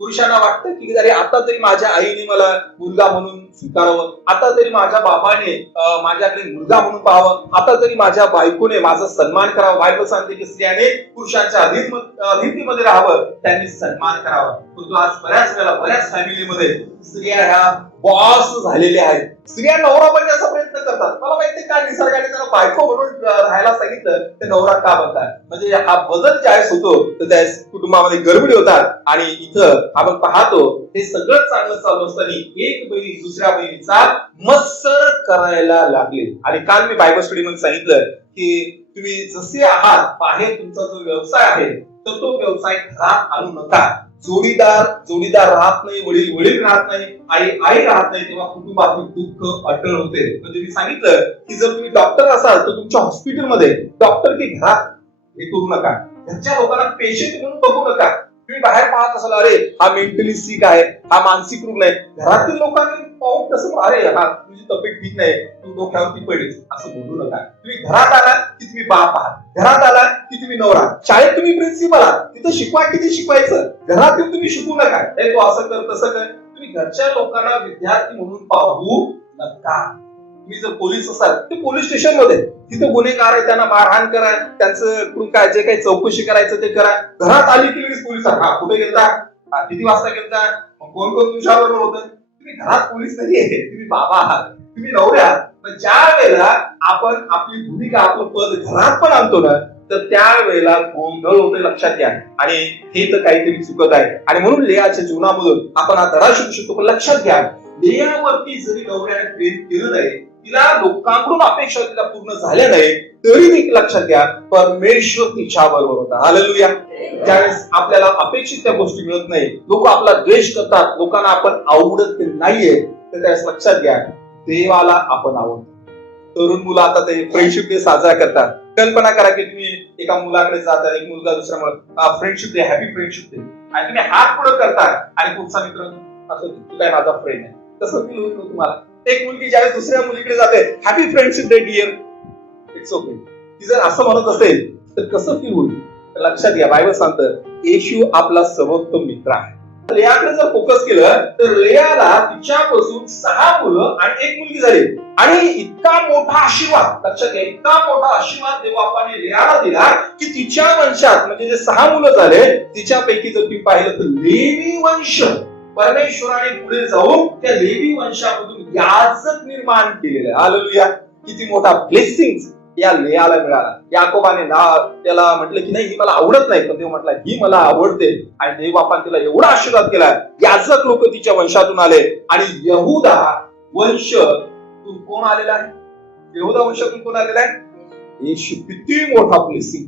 पुरुषांना वाटतं की अरे आता तरी माझ्या आईने मला मुलगा म्हणून स्वीकारावं, आता तरी माझ्या बाबाने माझ्याकडे मुलगा म्हणून पाहावं, आता तरी माझ्या बायकोने माझा सन्मान करावा. बायको सांगते की स्त्रियाने पुरुषांच्या अधीनतेमध्ये राहावं, त्यांनी सन्मान करावा. परंतु आज बऱ्याच वेळेला बऱ्याच फॅमिलीमध्ये स्त्रिया ह्या बॉस झालेल्या आहेत. स्त्रिया नवरा बनण्याचा प्रयत्न करतात. मला माहिती का निसर्गाने त्यांना बायको म्हणून राहायला सांगितलं ते नवरा का बनतात? म्हणजे हा बदल ज्यावेळेस होतो तर त्या कुटुंबामध्ये गडबडी होतात. आणि इथं आपण पाहतो हे सगळं चांगलं चालू असताना एक बहिणी दुसऱ्या बहिणीचा मत्सर करायला लागले. आणि काल मी बायबल स्टडी मध्ये सांगितलं की तुम्ही जसे आहात, बाहेर तुमचा जो व्यवसाय आहे तर तो व्यवसाय घरात आणू नका. जोडीदार राहत नाही, वडील राहत नाही, आई राहत नाही, तेव्हा कुटुंबातील दुःख अटळ होते. म्हणजे मी सांगितलं की जर तुम्ही डॉक्टर असाल तर तुमच्या हॉस्पिटलमध्ये डॉक्टर की घरात हे करू नका. घरच्या लोकांना पेशंट म्हणून बघू नका. तुम्ही बाहेर पाहत असाल अरे हा मेंटली सिक आहे, हा मानसिक रुग्ण आहे, घरातील लोकांनी पाहून कसं अरे हा तुझी तब्येत ठीक नाही, तू डोक्यावरती पडेल असं बोलू नका. तुम्ही घरात आला की तुम्ही बाप आहात, घरात आला की तुम्ही नवरा, शाळेत तुम्ही प्रिन्सिपल आहात, तिथं शिकवा किती शिकवायचं, घरात येऊन तुम्ही शिकू नका तू असं कर तसं कर. तुम्ही घरच्या लोकांना विद्यार्थी म्हणून पाहू नका. तुम्ही जर पोलीस असाल तर पोलीस स्टेशन मध्ये तिथं गुन्हेगार आहे त्यांना मारहाण करा, त्यांचं काय जे काही चौकशी करायचं ते करा. घरात आली की लगेच पोलीस हा कुठे गेलता, किती वाजता गेलता, कोण तुमच्याबरोबर होतं? तुम्ही घरात पोलीस नाहीये, तुम्ही बाबा आहात, तुम्ही नवरे आहात. पण ज्या वेळेला आपण आपली भूमिका आपलं पद घरात पण आणतो ना तर त्यावेळेला गोंधळ होते. लक्षात घ्या. आणि हे तर काहीतरी चुकत आहे. आणि म्हणून लेयाच्या जीवनामधून आपण हा धडा शिकू शकतो. पण लक्षात घ्या, लेयावरती जरी नवऱ्याने प्रेम केलं नाही तिला लोकांकडून अपेक्षा होती त्या पूर्ण झाल्या नाही, तरी देखील लक्षात घ्या परमेश्वर तिच्या बरोबर होता. हालेलुया. ज्यावेळेस आपल्याला अपेक्षित त्या गोष्टी मिळत नाही, लोक आपला द्वेष करतात, लोकांना आपण आवडत नाहीये, तर त्यावेळेस लक्षात घ्या देवाला आपण आवडतो. तरुण मुलं आता ते फ्रेंडशिप डे साजरा करतात. कल्पना करा की तुम्ही एका मुलाकडे जाता, एक मुलगा दुसऱ्या मुला friendship day, happy friendship day, आणि तुम्ही हात पुढे करता आणि पुढचा मित्र असं तू काय माझा फ्रेंड आहे, कसं फील होईल तुम्हाला? एक मुलगी ज्यावेळेस दुसऱ्या मुलीकडे जाते, happy friendship day dear, it's okay, ती जर असं म्हणत असेल तर कसं फील होईल? लक्षात घ्या, बायबल सांगतं येशू आपला सर्वोत्तम मित्र आहे. लेयाकडे जर फोकस केलं तर लेयाला तिच्यापासून 6 मुलं आणि 1 मुलगी झाली, आणि इतका मोठा आशीर्वाद, लक्षात घ्या, इतका मोठा आशीर्वाद देवापाने लेयाला दिला की तिच्या वंशात म्हणजे जे 6 मुलं झाले तिच्यापैकी जर तुम्ही पाहिलं तर लेवी वंश, परमेश्वराने पुढे जाऊन त्या लेवी वंशामधून याजक निर्माण केलेलं. हालेलुया. किती मोठा ब्लेसिंग या लेयाला मिळाला. याकोबाने त्याला म्हटलं की नाही ही मला आवडत नाही, पण देव म्हटला ही मला आवडते, आणि देव बापाने तिला एवढा आशीर्वाद केला, याजक लोक तिच्या वंशातून आले. आणि यहुदा वंश कोण आलेला आहे? यहुदा वंशातून कोण आलेला आहे? येशू. किती मोठा ब्लेसिंग.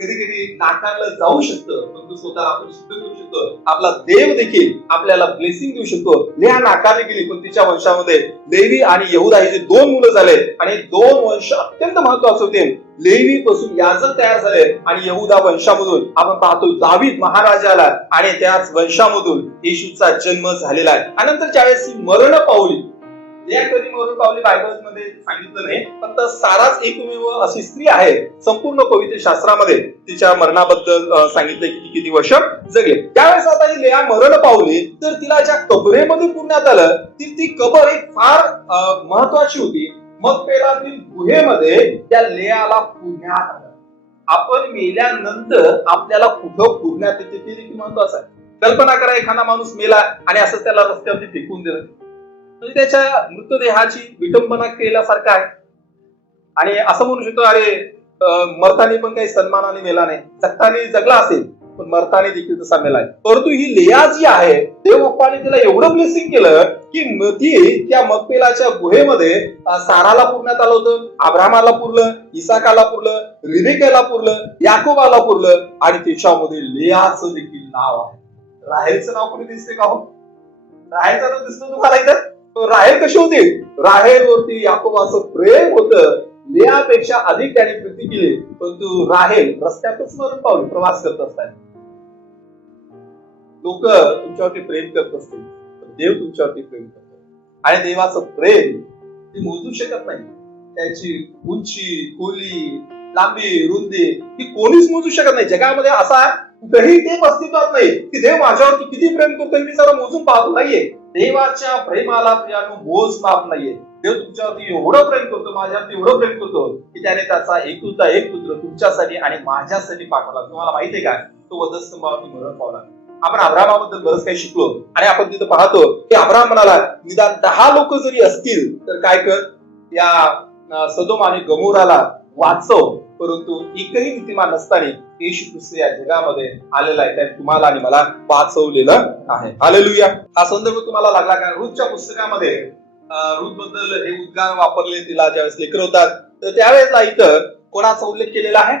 कधी कधी नाकारलं जाऊ शकतं, पण स्वतःला आपण सिद्ध करू शकतो. आपला देव देखील आपल्याला ब्लेसिंग देऊ शकतो. लेया नाकारली गेली, पण तिच्या वंशामध्ये लेवी आणि यहुदा हे जे 2 मुलं झाले, आणि 2 वंश अत्यंत महत्वाचे होते. लेवी पासून याजक तयार झाले, आणि यहुदा वंशामधून आपण पाहतो दावीद महाराजा आला, आणि त्याच वंशामधून येशूचा जन्म झालेला आहे. आणि नंतर ज्यावेळेस ही मरण पावली, या कधी मरून पावली बायबलमध्ये सांगितलं नाही, फक्त साराच एकमेव अशी स्त्री आहे संपूर्ण पवित्र शास्त्रामध्ये तिच्या मरणाबद्दल सांगितलं की किती वर्ष जगले. त्यावेळेस आता ही लेया मरण पावली, तर तिला ज्या कबरेमध्ये पुरण्यात आलं, ती कबर एक फार महत्वाची होती. मकपेलातील गुहेमध्ये त्या लेयाला पुरण्यात आलं. आपण मेल्यानंतर आपल्याला कुठं पुरण्यात येते ते देखील महत्वाचं आहे. कल्पना करा, एखादा माणूस मेला आणि असं त्याला रस्त्यावरती फेकून दिलं, म्हणजे त्याच्या मृतदेहाची विटंबना केल्यासारखं आहे. आणि असं म्हणू शकतो अरे मरतानी पण काही सन्मानाने मेला नाही, जगतानी जगला असेल पण मरतानी देखील तसा मेलाय. परंतु ही लेया जी आहे, देव बाप्पाने तिला एवढं ब्लेसिंग केलं की ती त्या मकपेलाच्या गुहेमध्ये साराला पुरण्यात आलं होतं, अब्राहमाला पुरलं, इसाकाला पुरलं, रिबेकाला पुरलं, याकोबाला पुरलं, आणि त्याच्यामध्ये लेयाचं देखील नाव आहे. राहेलचं नाव कोणी दिसते का हो? राहेलचं नाव दिसतं तुम्हाला इथं? राहेल कशी होती? राहेलवरती याकोबाचं प्रेम होतं. लेयापेक्षा अधिक त्याने प्रीती केली, परंतु राहेल रस्त्यातच मरण पावली प्रवास करत असताना. लोक तुमच्यावरती प्रेम करत असतील, देव तुमच्यावरती प्रेम करतो, आणि देवाचं प्रेम ते मोजू शकत नाही. त्याची उंची, खोली, लांबी, रुंदी ही कोणीच मोजू शकत नाही. जगामध्ये असा कुठेही देव अस्तित्वात नाही की देव माझ्यावरती किती प्रेम करतोय मी जरा मोजून पाहतो. नाहीये. देवाच्या प्रेमाला प्रियानो मोजमाप नाहीये. देव तुमच्यावरती एवढं प्रेम करतो, माझ्यावरती एवढं प्रेम करतो की त्याने त्याचा एकुलता एक पुत्र तुमच्यासाठी आणि माझ्यासाठी पाठवला. तुम्हाला माहितीये का? तो वधस्तंभावरती मरण पावला. आपण अब्राहमाबद्दल बरंच काही शिकलो, आणि आपण तिथं पाहतो की अब्राहम म्हणाला निदान 10 लोक जरी असतील तर काय कर, या सदोम आणि गमोराला वाचव. परंतु एकही नीतिमान नसताना येशू ख्रिस्त या जगामध्ये आलेला आहे, त्याने तुम्हाला आणि मला वाचवलेलं आहे. हालेलुया. हा संदर्भ तुम्हाला लागला का? रूथच्या पुस्तकामध्ये रूथ बद्दल हे उद्गार वापरले, तिला ज्यावेळेस लेकर होतात तर त्यावेळेला इथं कोणाचा उल्लेख केलेला आहे?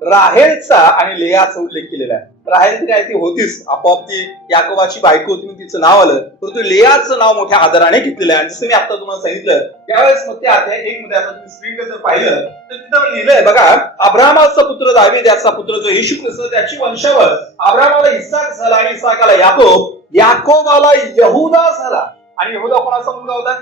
राहेलचा आणि लेयाचा उल्लेख केलेला आहे. राहेल काय ती होतीच, आपोआप ती याकोबाची बायको होती, तिचं नाव आलं, परंतु लेयाचं नाव मोठ्या आदराने घेतलेलं आहे. जसं मी आता तुम्हाला सांगितलं त्यावेळेस मग ते अध्याय 1 मध्ये आता तुम्ही स्क्रीनवर जर पाहिलं तर तिथं लिहिलंय बघा, अब्राहमाचा पुत्र दावीद याचा पुत्र जो येशू ख्रिस्त त्याची वंशावळ, अब्राहमाला इसाक झाला आणि इसाकाला याकोब, याकोबाला यहुदा झाला. आणि यहुदा कोणाचा मुलगा होता?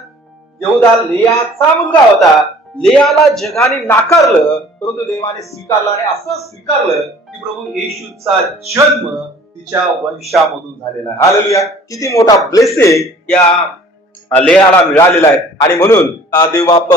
यहुदा लेयाचा मुलगा होता. लेयाला जगाने नाकारलं, परंतु देवाने स्वीकारलं, आणि असं स्वीकारलं की प्रभू येशूचा जन्म तिच्या वंशामधून झालेला आहे. हालेलुया. किती मोठा ब्लेसिंग या लेयाला मिळालेला आहे. आणि म्हणून देवबाप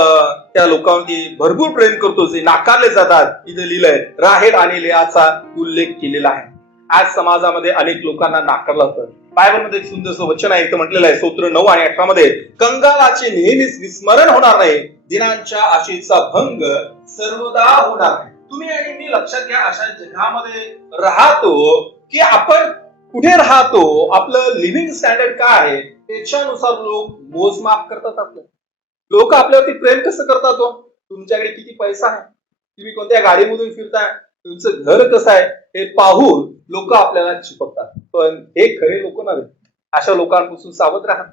त्या लोकांवरती भरपूर प्रेम करतो जे नाकारले जातात. इथे लिहिलंय राहेल आणि लेयाचा उल्लेख केलेला आहे. आज समाजामध्ये अनेक लोकांना नाकारलं जातं. बायबलमध्ये एक सुंदरसं वचन आहे, इथं म्हटलेलं आहे स्तोत्र 9 आणि 18 मध्ये, कंगालाचे नेहमीच विस्मरण होणार नाही, दिनांच्या आशेचा भंग सर्वदा होणार नाही. तुम्ही आणि मी लक्षात घ्या, अशा जगामध्ये राहतो की आपण कुठे राहतो, आपलं लिव्हिंग स्टँडर्ड काय आहे त्याच्यानुसार लोक मोजमाप करतात आपलं. लोक आपल्यावरती प्रेम कसं करतात हो? तुमच्याकडे किती पैसा आहे, तुम्ही कोणत्या गाडीमधून फिरताय, तुमचं घर कसं आहे हे पाहून लोक आपल्याला चिपकतात. पण हे खरे लोक नव्हे. अशा लोकांपासून सावध राहा.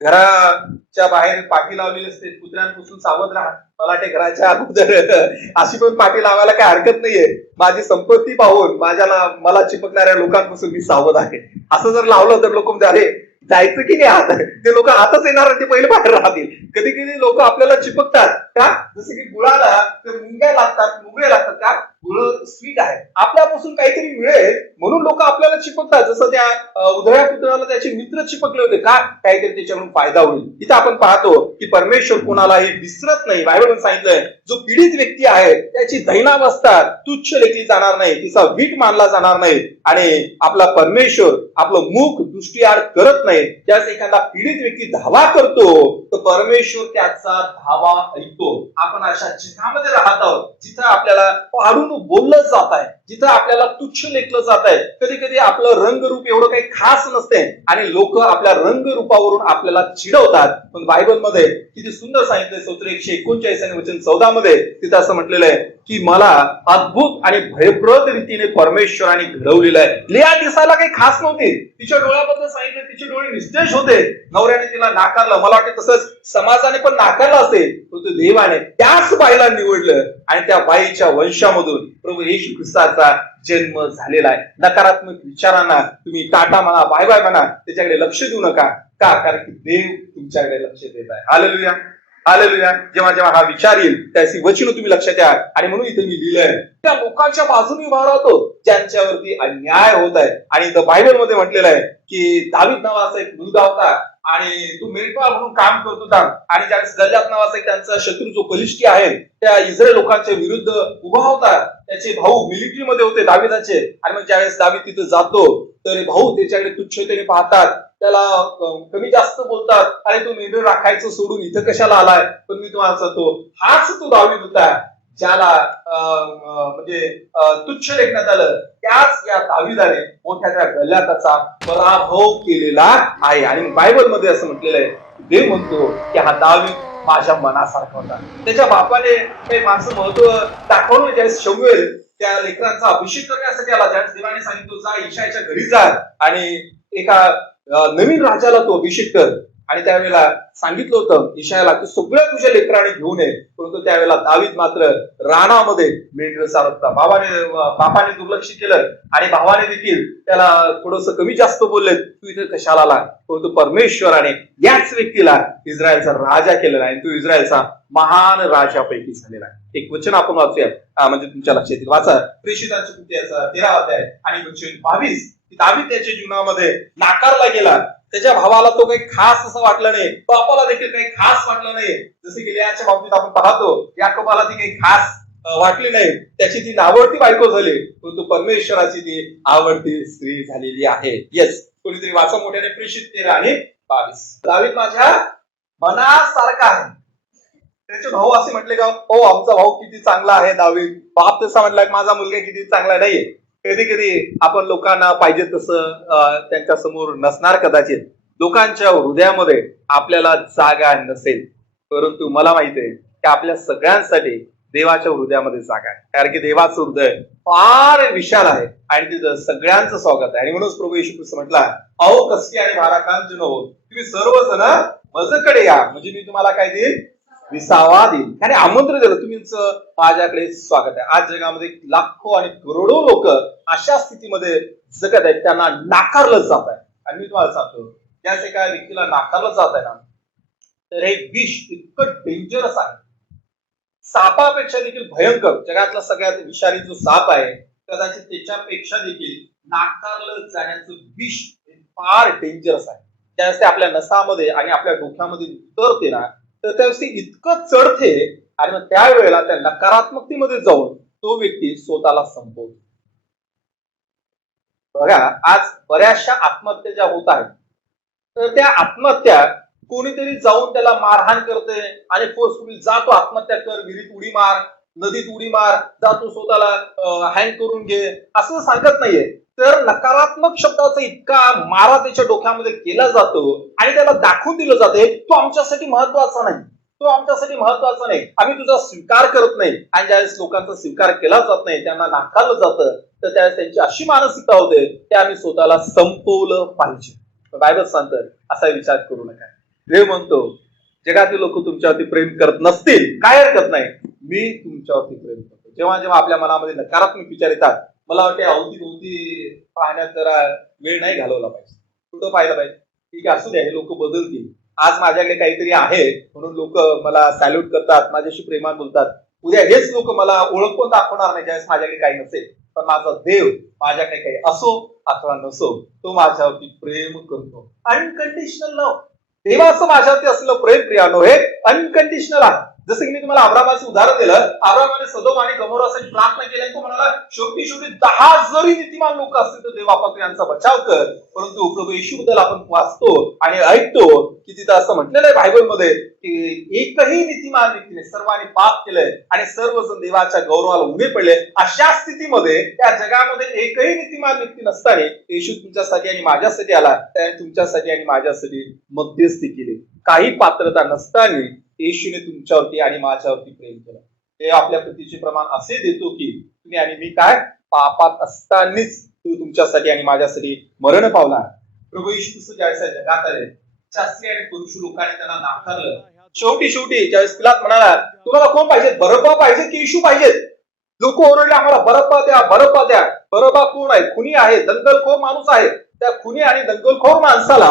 घराच्या बाहेर पाठी लावलेली असते, कुत्र्यांपासून सावध राहा. मला वाटते घराच्या अगोदर अशी पण पाठी लावायला काही हरकत नाहीये. माझी संपत्ती पाहून मला चिपकणाऱ्या लोकांपासून मी सावध आहे. असं जर लावलं तर लोक म्हणजे अरे जायचं की नाही आत, ते लोक आतच येणार आणि ते पहिले बाहेर राहतील. कधी कधी लोक आपल्याला चिपकतात का, जसं की गुळाला ते मुंग्या लागतात, मुंगे लागतात का, गुळ स्वीट आहे, आपल्यापासून काहीतरी मिळेल म्हणून लोक आपल्याला चिपकतात. जसं त्या उधळ्या पुत्राला त्याचे मित्र चिपकले होते का, काहीतरी त्याच्याकडून फायदा होईल. इथं आपण पाहतो की परमेश्वर कोणालाही विसरत नाही. बायबलमध्ये सांगितलंय जो पीडित व्यक्ती आहे त्याची दैनावस्था तुच्छ लेखली जाणार नाही, तिचा वीट मानला जाणार नाही. आणि आपला परमेश्वर आपलं मुख दृष्टीआड करत नाही. ज्यास एखादा पीडित व्यक्ती धावा करतो तर परमेश्वर त्याचा धावा ऐकतो. आपण अशा जगामध्ये राहत आहोत जिथं आपल्याला पाडून बोललं जात आहे, जिथं आपल्याला तुच्छ लेखलं जात आहे. कधी कधी आपलं रंगरूप एवढं काही खास नसते आणि लोक आपल्या रंगरूपावरून आपल्याला चिडवतात. पण बायबलमध्ये किती सुंदर सांगितलंय, स्तोत्र 139 आणि वचन 14 मध्ये तिथं असं म्हटलेलं आहे की मला अद्भुत आणि भयप्रद रीतीने परमेश्वराने घडवलेलं आहे. लिया दिसायला काही खास नव्हती, तिच्या डोळ्याबद्दल सांगितलं तिचे डोळे निस्तेज होते. नवऱ्याने तिला नाकारलं, मला वाटतं तसंच समाजाने पण नाकारलं असेल, परंतु देवाने त्याच बाईला निवडलं आणि त्या बाईच्या वंशामधून प्रभू येशू ख्रिस्ताचा जन्म झालेला आहे. नकारात्मक विचारांना तुम्ही टाटा म्हणा, बाय बाय म्हणा, त्याच्याकडे लक्ष देऊ नका. का, कारण की देव तुमच्याकडे लक्ष देत आहे. Hallelujah, hallelujah. जेव्हा जेव्हा हा विचार येईल त्याची वचन तुम्ही लक्षात द्या. आणि म्हणून इथे मी लिहिलंय त्या लोकांच्या बाजूने उभा राहतो ज्यांच्यावरती अन्याय होत आहे. आणि इथं बायबल मध्ये म्हटलेलं आहे की दावीद नावाचा एक मुलगा होता आणि तो मेंढपाळ म्हणून काम करत होता. आणि ज्यावेळेस गल्ल्यात नावाचा एक त्यांचा शत्रू जो बलिष्ठी आहे त्या इस्रायल लोकांच्या विरुद्ध उभा होता. त्याचे भाऊ मिलिटरीमध्ये होते दाविदाचे. आणि मग ज्यावेळेस दावीद तिथे जातो तर भाऊ त्याच्याकडे तुच्छतेने पाहतात, त्याला कमी जास्त बोलतात, आणि तो मेंढर राखायचं सोडून इथं कशाला आलाय. पण मी तुम्हाला सांगतो हाच तो दावीद होता ज्याला म्हणजे तुच्छ लेखण्यात आलं. त्याच या दाविदाने मोठ्या त्या गल्ल्याताचा पराभव केलेला आहे. आणि बायबल मध्ये असं म्हटलेलं आहे, देव म्हणतो की हा दावीद माझ्या मनासारखा होता. त्याच्या बापाने काही माणसं महत्व दाखवलं. ज्यावेळेस शमूएल त्या लेकरांचा अभिषेक करण्यासाठी आला, त्यावेळेस देवाने सांगितलं जा इशायाच्या घरी जा आणि एका नवीन राजाला तो अभिषेक कर. आणि त्यावेळेला सांगितलं होतं इशायाला की सगळ्या तुझ्या लेकराने घेऊन ये. परंतु त्यावेळेला दावीद मात्र रानामध्ये मेंढर चारत होता. बापाने दुर्लक्ष केलं आणि भावाने देखील त्याला थोडस कमी जास्त बोलले, तू इथे कशाला आला. परंतु परमेश्वराने याच व्यक्तीला इस्रायलचा राजा केलेला आहे. तो इस्रायलचा महान राजापैकी झालेला आहे. एक वचन आपण वाचूया म्हणजे तुमच्या लक्षात येईल. वाचा प्रेषितांच्या कृत्याचा 13 अध्याय आणि वचन 22. दावीद त्याच्या जीवनामध्ये नाकारला गेला. त्याच्या भावाला तो काही खास असं वाटलं नाही, बापाला देखील काही खास वाटलं नाही. जसे की लेयाच्या बाबतीत आपण पाहतो याकोबाला ती काही खास वाटली नाही, त्याची ती आवडती बायको झाली, परंतु परमेश्वराची ती आवडती स्त्री झालेली आहे. येस, कोणीतरी वाचा मोठ्याने. प्रेषित 13 आणि 22. दावीद माझ्या मनासारखा आहे. त्याचे भाऊ असे म्हटले का, हो आमचा भाऊ किती चांगला आहे दावीद. बाप तसा म्हटला माझा मुलगा किती चांगला नाहीये. कधी कधी आपण लोकांना पाहिजे तसं त्यांच्या समोर नसणार कदाचित. लोकांच्या हृदयामध्ये आपल्याला जागा नसेल, परंतु मला माहिती आहे की आपल्या सगळ्यांसाठी देवाच्या हृदयामध्ये जागा आहे. कारण की देवाचं हृदय फार विशाल आहे आणि तिथं सगळ्यांचं स्वागत आहे. आणि म्हणूनच प्रभू येशू ख्रिस्त म्हटला, अहो कसकी आणि भाराकांत हो, तुम्ही सर्वजण माझ्याकडे या म्हणजे मी तुम्हाला काय देईल, विसावा देईल. आणि आमंत्रण दिलं, तुमचं माझ्याकडे स्वागत आहे. आज जगामध्ये लाखो आणि करोडो लोक अशा स्थितीमध्ये जगत आहेत, त्यांना नाकारलं जात आहे. आणि मी तुम्हाला सांगतो ज्याच एका व्यक्तीला नाकारलं जात आहे ना, तर हे विष इतकं डेंजरस आहे, सापापेक्षा देखील भयंकर. जगातला सगळ्यात विषारी जो साप आहे कदाचित त्याच्यापेक्षा देखील नाकारलं जाण्याचं विष फार डेंजरस आहे. ज्यावेळेस ते आपल्या नसामध्ये आणि आपल्या डोक्यामध्ये उतरते ना, तर त्यावेळेस ते इतकं चढते आणि मग त्यावेळेला त्या नकारात्मकतेमध्ये जाऊन तो व्यक्ती स्वतःला संपवतो. बघा आज बऱ्याचशा आत्महत्या ज्या होत आहेत, तर त्या आत्महत्या कोणीतरी जाऊन त्याला मारहाण करते आणि फोर्सफुली जातो आत्महत्या कर, विहिरीत उडी मार, नदीत उडी मार, जातो स्वतःला हँग करून घे असं सांगत नाहीये. तर नकारात्मक शब्दाचा इतका मारा त्याच्या डोक्यामध्ये केला जातो आणि त्याला दाखवून दिलं जाते तो आमच्यासाठी महत्वाचा नाही, तो आमच्यासाठी महत्वाचा नाही. आम्ही तुझा स्वीकार करत नाही. आणि ज्यावेळेस लोकांचा स्वीकार केला जात नाही, त्यांना नाकारलं जातं, तर त्यावेळेस त्यांची अशी मानसिकता होते की आम्ही स्वतःला संपवलं पाहिजे. बायबल सांगतं असा विचार करू नका. देव म्हणतो जगातील लोक तुमच्यावरती प्रेम करत नसतील काय हरकत नाही, मी तुमच्यावरती प्रेम करतो. जेव्हा जेव्हा आपल्या मनामध्ये नकारात्मक विचार येतात, मला वाटते अवतीभोवती पाहण्यात जरा वेळ नाही घालवला पाहिजे. कुठं पाहिलं पाहिजे, ठीक आहे असू द्या, हे लोक बदलतील. आज माझ्याकडे काहीतरी आहे म्हणून लोक मला सॅल्यूट करतात, माझ्याशी प्रेमान बोलतात. उद्या हेच लोक मला ओळख पण दाखवणार नाही ज्यावेळेस माझ्याकडे काही नसेल. पण माझा देव माझ्याकडे काही असो अथवा नसो, तो माझ्यावरती प्रेम करतो. Unconditional love. देवाचं माझ्यावरती असलेलं प्रेम प्रियानो हे अनकंडिशनल आहे. जसं की मी तुम्हाला अब्रामाचं उदाहरण दिलं, अब्रामाने सदोम आणि गमोरासाठी प्रार्थना केली, तो म्हणाला शेवटी 10 जरी नीतिमान लोक असतील तर देव आपण यांचा बचाव कर. परंतु प्रभू येशू बद्दल आपण वाचतो आणि ऐकतो की तिथं असं म्हटलेलं आहे बायबलमध्ये की एकही नीतिमान व्यक्तीने सर्वांनी पाप केलंय आणि सर्वजण देवाच्या गौरवाला उभे पडले. अशा स्थितीमध्ये त्या जगामध्ये एकही नीतिमान व्यक्ती नसताना येशू तुमच्यासाठी आणि माझ्यासाठी आला, त्याने तुमच्यासाठी आणि माझ्यासाठी मध्यस्थी केली. काही पात्रता नसताना येशूने तुमच्यावरती आणि माझ्यावरती प्रेम केलं. ते आपल्या प्रतीचे प्रमाण असे देतो की तुम्ही आणि मी काय पापात असतानाच तू तुमच्यासाठी आणि माझ्यासाठी मरण पावला. प्रभू येशू ज्यावेळेस जगात आले, शास्त्री आणि पुरुष लोकांनी त्यांना नाकारलं. शेवटी ज्यावेळेस पिलात म्हणाला तुम्हाला कोण पाहिजे, बरब्बा पाहिजे की येशू पाहिजेत? लोक ओरडले आम्हाला बरब्बा द्या, बरब्बा द्या. बरब्बा कोण आहे? खुनी आहे, दंगलखोर माणूस आहे. त्या खुनी आणि दंगलखोर माणसाला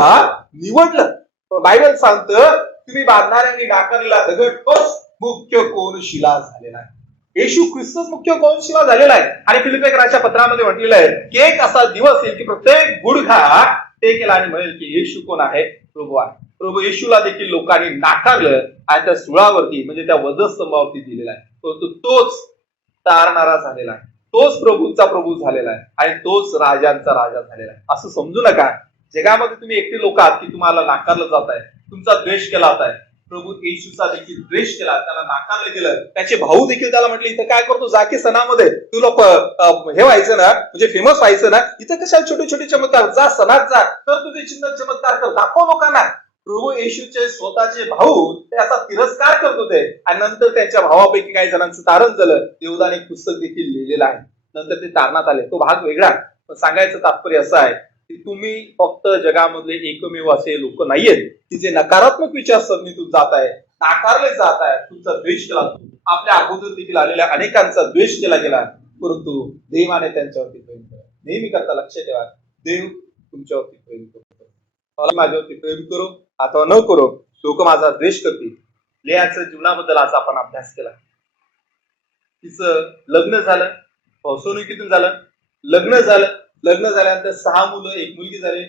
निवडलं. बायबल सांगतं तुम्ही बांधणाऱ्यांनी नाकारलेला दगड तोच मुख्य कोनशिला झालेला आहे. येशू ख्रिस्तच मुख्य कोनशिला झालेला आहे. आणि फिलिपियराच्या पत्रामध्ये म्हटलेलं आहे की एक असा दिवस येईल की प्रत्येक गुडघा टेकेला आणि म्हणेल की येशू कोण आहे? प्रभू आहे. प्रभू येशूला देखील लोकांनी नाकारलं आणि त्या सुळावरती म्हणजे त्या वधस्तंभावरती दिलेला आहे. परंतु तोच तारणारा झालेला आहे, तोच प्रभूचा प्रभू झालेला आहे आणि तोच राजांचा राजा झालेला आहे. असं समजू नका जगामध्ये तुम्ही एकटे लोक आहात की तुम्हाला नाकारलं जात आहे, तुमचा द्वेष केला जात आहे. प्रभू येशूचा देखील द्वेष केला, त्याला नाकारलं गेलं. त्याचे भाऊ देखील त्याला म्हटले इथं काय करतो, जाकी सणामध्ये तुला हे व्हायचं ना, म्हणजे फेमस व्हायचं ना, इथं कशाला छोटे छोटे चमत्कार, जा सणात जा तर तुझे चिन्ह चमत्कार कर, दाखव लोकांना. प्रभू येशूचे स्वतःचे भाऊ त्याचा तिरस्कार करत होते आणि नंतर त्यांच्या भावापैकी काही जणांचं तारण झालं. देवदान एक पुस्तक देखील लिहिलेलं आहे, नंतर ते तारणात आले. तो भाग वेगळा, पण सांगायचं तात्पर्य असं आहे की तुम्ही फक्त जगामधले एकमेव असे लोक नाहीयेत की जे नकारात्मक विचारसरणीतून जात आहे, नाकारले जात आहे, तुमचा द्वेष केला. आपल्या अगोदर देखील आलेल्या अनेकांचा द्वेष केला गेला, परंतु देवाने त्यांच्यावरती प्रेम केलं. नेहमी करता लक्ष ठेवा, देव तुमच्यावरती प्रेम करतो. माझ्यावरती प्रेम करो अथवा न करो, लोक माझा द्वेष करतील. लेयाच्या जीवनाबद्दल आज आपण अभ्यास केला. तिचं लग्न झालं, फसवणुकीतून झालं, लग्न झाल्यानंतर 6 मुलं, 1 मुलगी झाली.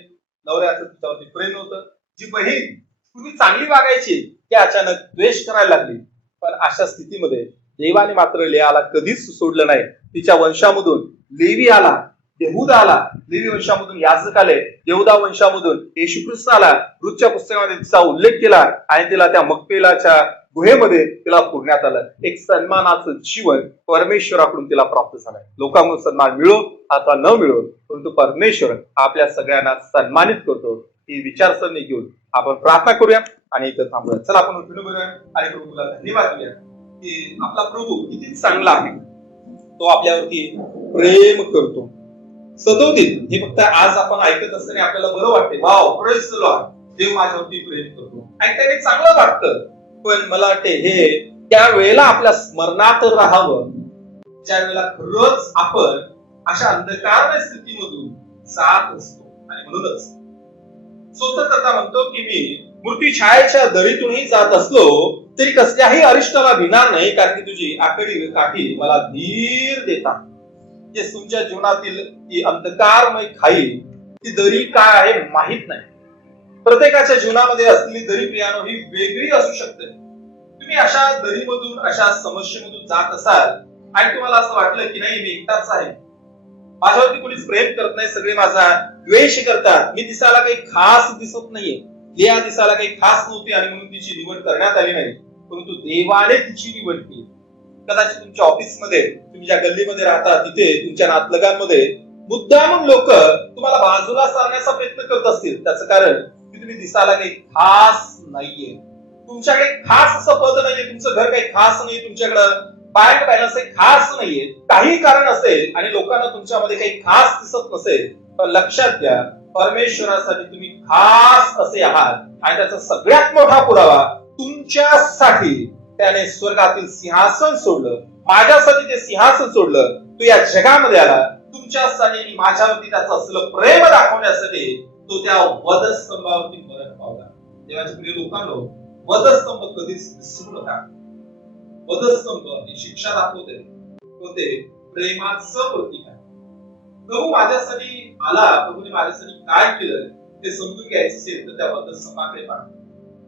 नवऱ्याचं तिच्यावरती प्रेम नव्हतं. जी बहीण पूर्वी चांगली वागायची ती अचानक द्वेष करायला लागली. पण अशा स्थितीमध्ये देवाने मात्र लेयाला कधीच सोडलं नाही. तिच्या वंशामधून लेवी आला, यहूदा आला, लेवी वंशामधून याजक आले, यहूदा वंशामधून येशू ख्रिस्त आला. रूथच्या पुस्तकामध्ये तिचा उल्लेख केला आणि तिला त्या मकपेलाच्या गुहेमध्ये तिला पुरण्यात आलं. एक सन्मानाचं जीवन परमेश्वराकडून तिला प्राप्त झालंय. लोकांकडून सन्मान मिळो अथवा न मिळो, परंतु परमेश्वर आपल्या सगळ्यांना सन्मानित करतो. ही विचारसरणी घेऊन आपण प्रार्थना करूया आणि इथं थांबूया. चला आपण उठून बघूया आणि प्रभूला धन्यवाद देऊया की आपला प्रभू किती चांगला आहे. तो आपल्यावरती प्रेम करतो. सदोदित हे फक्त आज आपण ऐकत असताना आपल्याला बरं वाटते, वाव प्रेज द लॉर्ड, देव माझ्यावरती प्रेम करतो, ऐकताना चांगलं वाटतं. पण मला वाटते हे त्या वेळेला आपल्या स्मरणात राहावं ज्या वेळेला खरंच आपण अशा अंधकारमय स्थितीमधून जात असतो. आणि म्हणूनच स्वतंत्रता म्हणतो की मी मृत्यू छायेच्या दरीतूनही जात असलो तरी कसल्याही अरिष्टाला भिणार नाही, कारण की तुझी आकडी काठी मला धीर देतात. जे तुमच्या जीवनातील ती अंधकारमय खाई, ती दरी काय आहे माहित नाही. प्रत्येकाच्या जीवनामध्ये असलेली दरी प्रियानो ही वेगळी असू शकते. तुम्ही अशा दरीमधून, अशा समस्येमधून जात असाल आणि तुम्हाला असं वाटलं की नाही मी एकटाच आहे, माझ्यावरती कोणीच प्रेम करत नाही, सगळे माझा द्वेष करतात, मी दिसायला काही खास दिसत नाहीये. लेया दिसायला काही खास नव्हती आणि म्हणून तिची निवड करण्यात आली नाही, परंतु देवाने तिची निवड केली. कदाचित तुमच्या ऑफिसमध्ये, तुम्ही ज्या गल्लीमध्ये राहता तिथे, तुमच्या नातलगांमध्ये मुद्दामून लोक तुम्हाला बाजूला सारण्याचा प्रयत्न करत असतील. त्याचं कारण की तुम्ही दिसायला काही खास नाहीये. तुमच्याकडे खास असं पद नाहीये, तुमचं घर काही खास नाही, तुमच्याकडं बँक बॅलन्स काही खास नाहीये, काही कारण असेल आणि लोकांना तुमच्यामध्ये काही खास दिसत नसेल, तर लक्षात घ्या परमेश्वरासाठी तुम्ही खास असे आहात. आणि त्याचा सगळ्यात मोठा पुरावा तुमच्यासाठी त्याने स्वर्गातील सिंहासन सोडलं, माझ्यासाठी ते सिंहासन सोडलं, तो या जगामध्ये आला तुमच्यासाठी आणि माझ्यावरती त्याचं असलं प्रेम दाखवण्यासाठी. तो त्या वधस्तंभावरती मरण पावला. देवाच्या प्रिय लोकांनो, वधस्तंभ कधीच विसरू नका. वधस्तंभ ही शिक्षा दाखवते, होते प्रेमाचं प्रतीक आहे. प्रभू माझ्यासाठी आला, प्रभूने माझ्यासाठी काय केलं ते समजून घ्यायचं असेल तर त्या वधस्तंभाकडे पहा.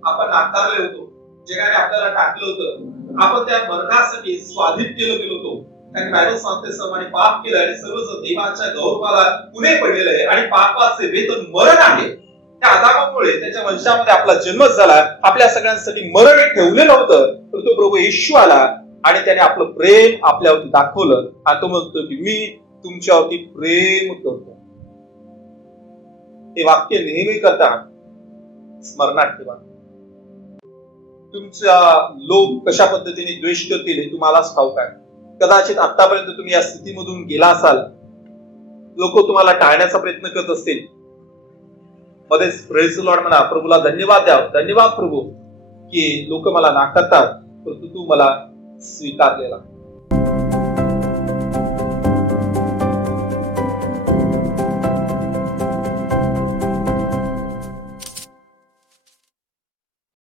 आपण नाकारले होतो, जगाने आपल्याला टाकलं होतं, आपण त्या मरणासाठी स्वाधीन केलं गेलो होतो. कारण बायबल सांगते सर्वांनी पाप केलं आणि सर्वच देवाच्या गौरवाला पुढे पडलेलं आहे आणि पापाचे वेतन मरण आहे. त्या आदामामुळे त्याच्या वंशामध्ये आपला जन्म झाला, आपल्या सगळ्यांसाठी मरण ठेवलेलं होतं, तर तो प्रभू येशू आला आणि त्याने आपलं प्रेम आपल्यावरती दाखवलं आणि तो म्हणतो की मी तुमच्यावरती प्रेम करतो. हे वाक्य नेहमी करता स्मरणात ठेवा. तुमचा लोक कशा पद्धतीने द्वेष करतील हे तुम्हालाच ठाऊक आहे. कदाचित आतापर्यंत तुम्ही या स्थितीमधून गेला असाल, लोक तुम्हाला टाळण्याचा प्रयत्न करत असतील. मध्येच प्रेज लॉर्ड म्हणा, प्रभूला धन्यवाद द्या, धन्यवाद प्रभू की लोक मला नाकारतात परंतु तू मला स्वीकारलेला.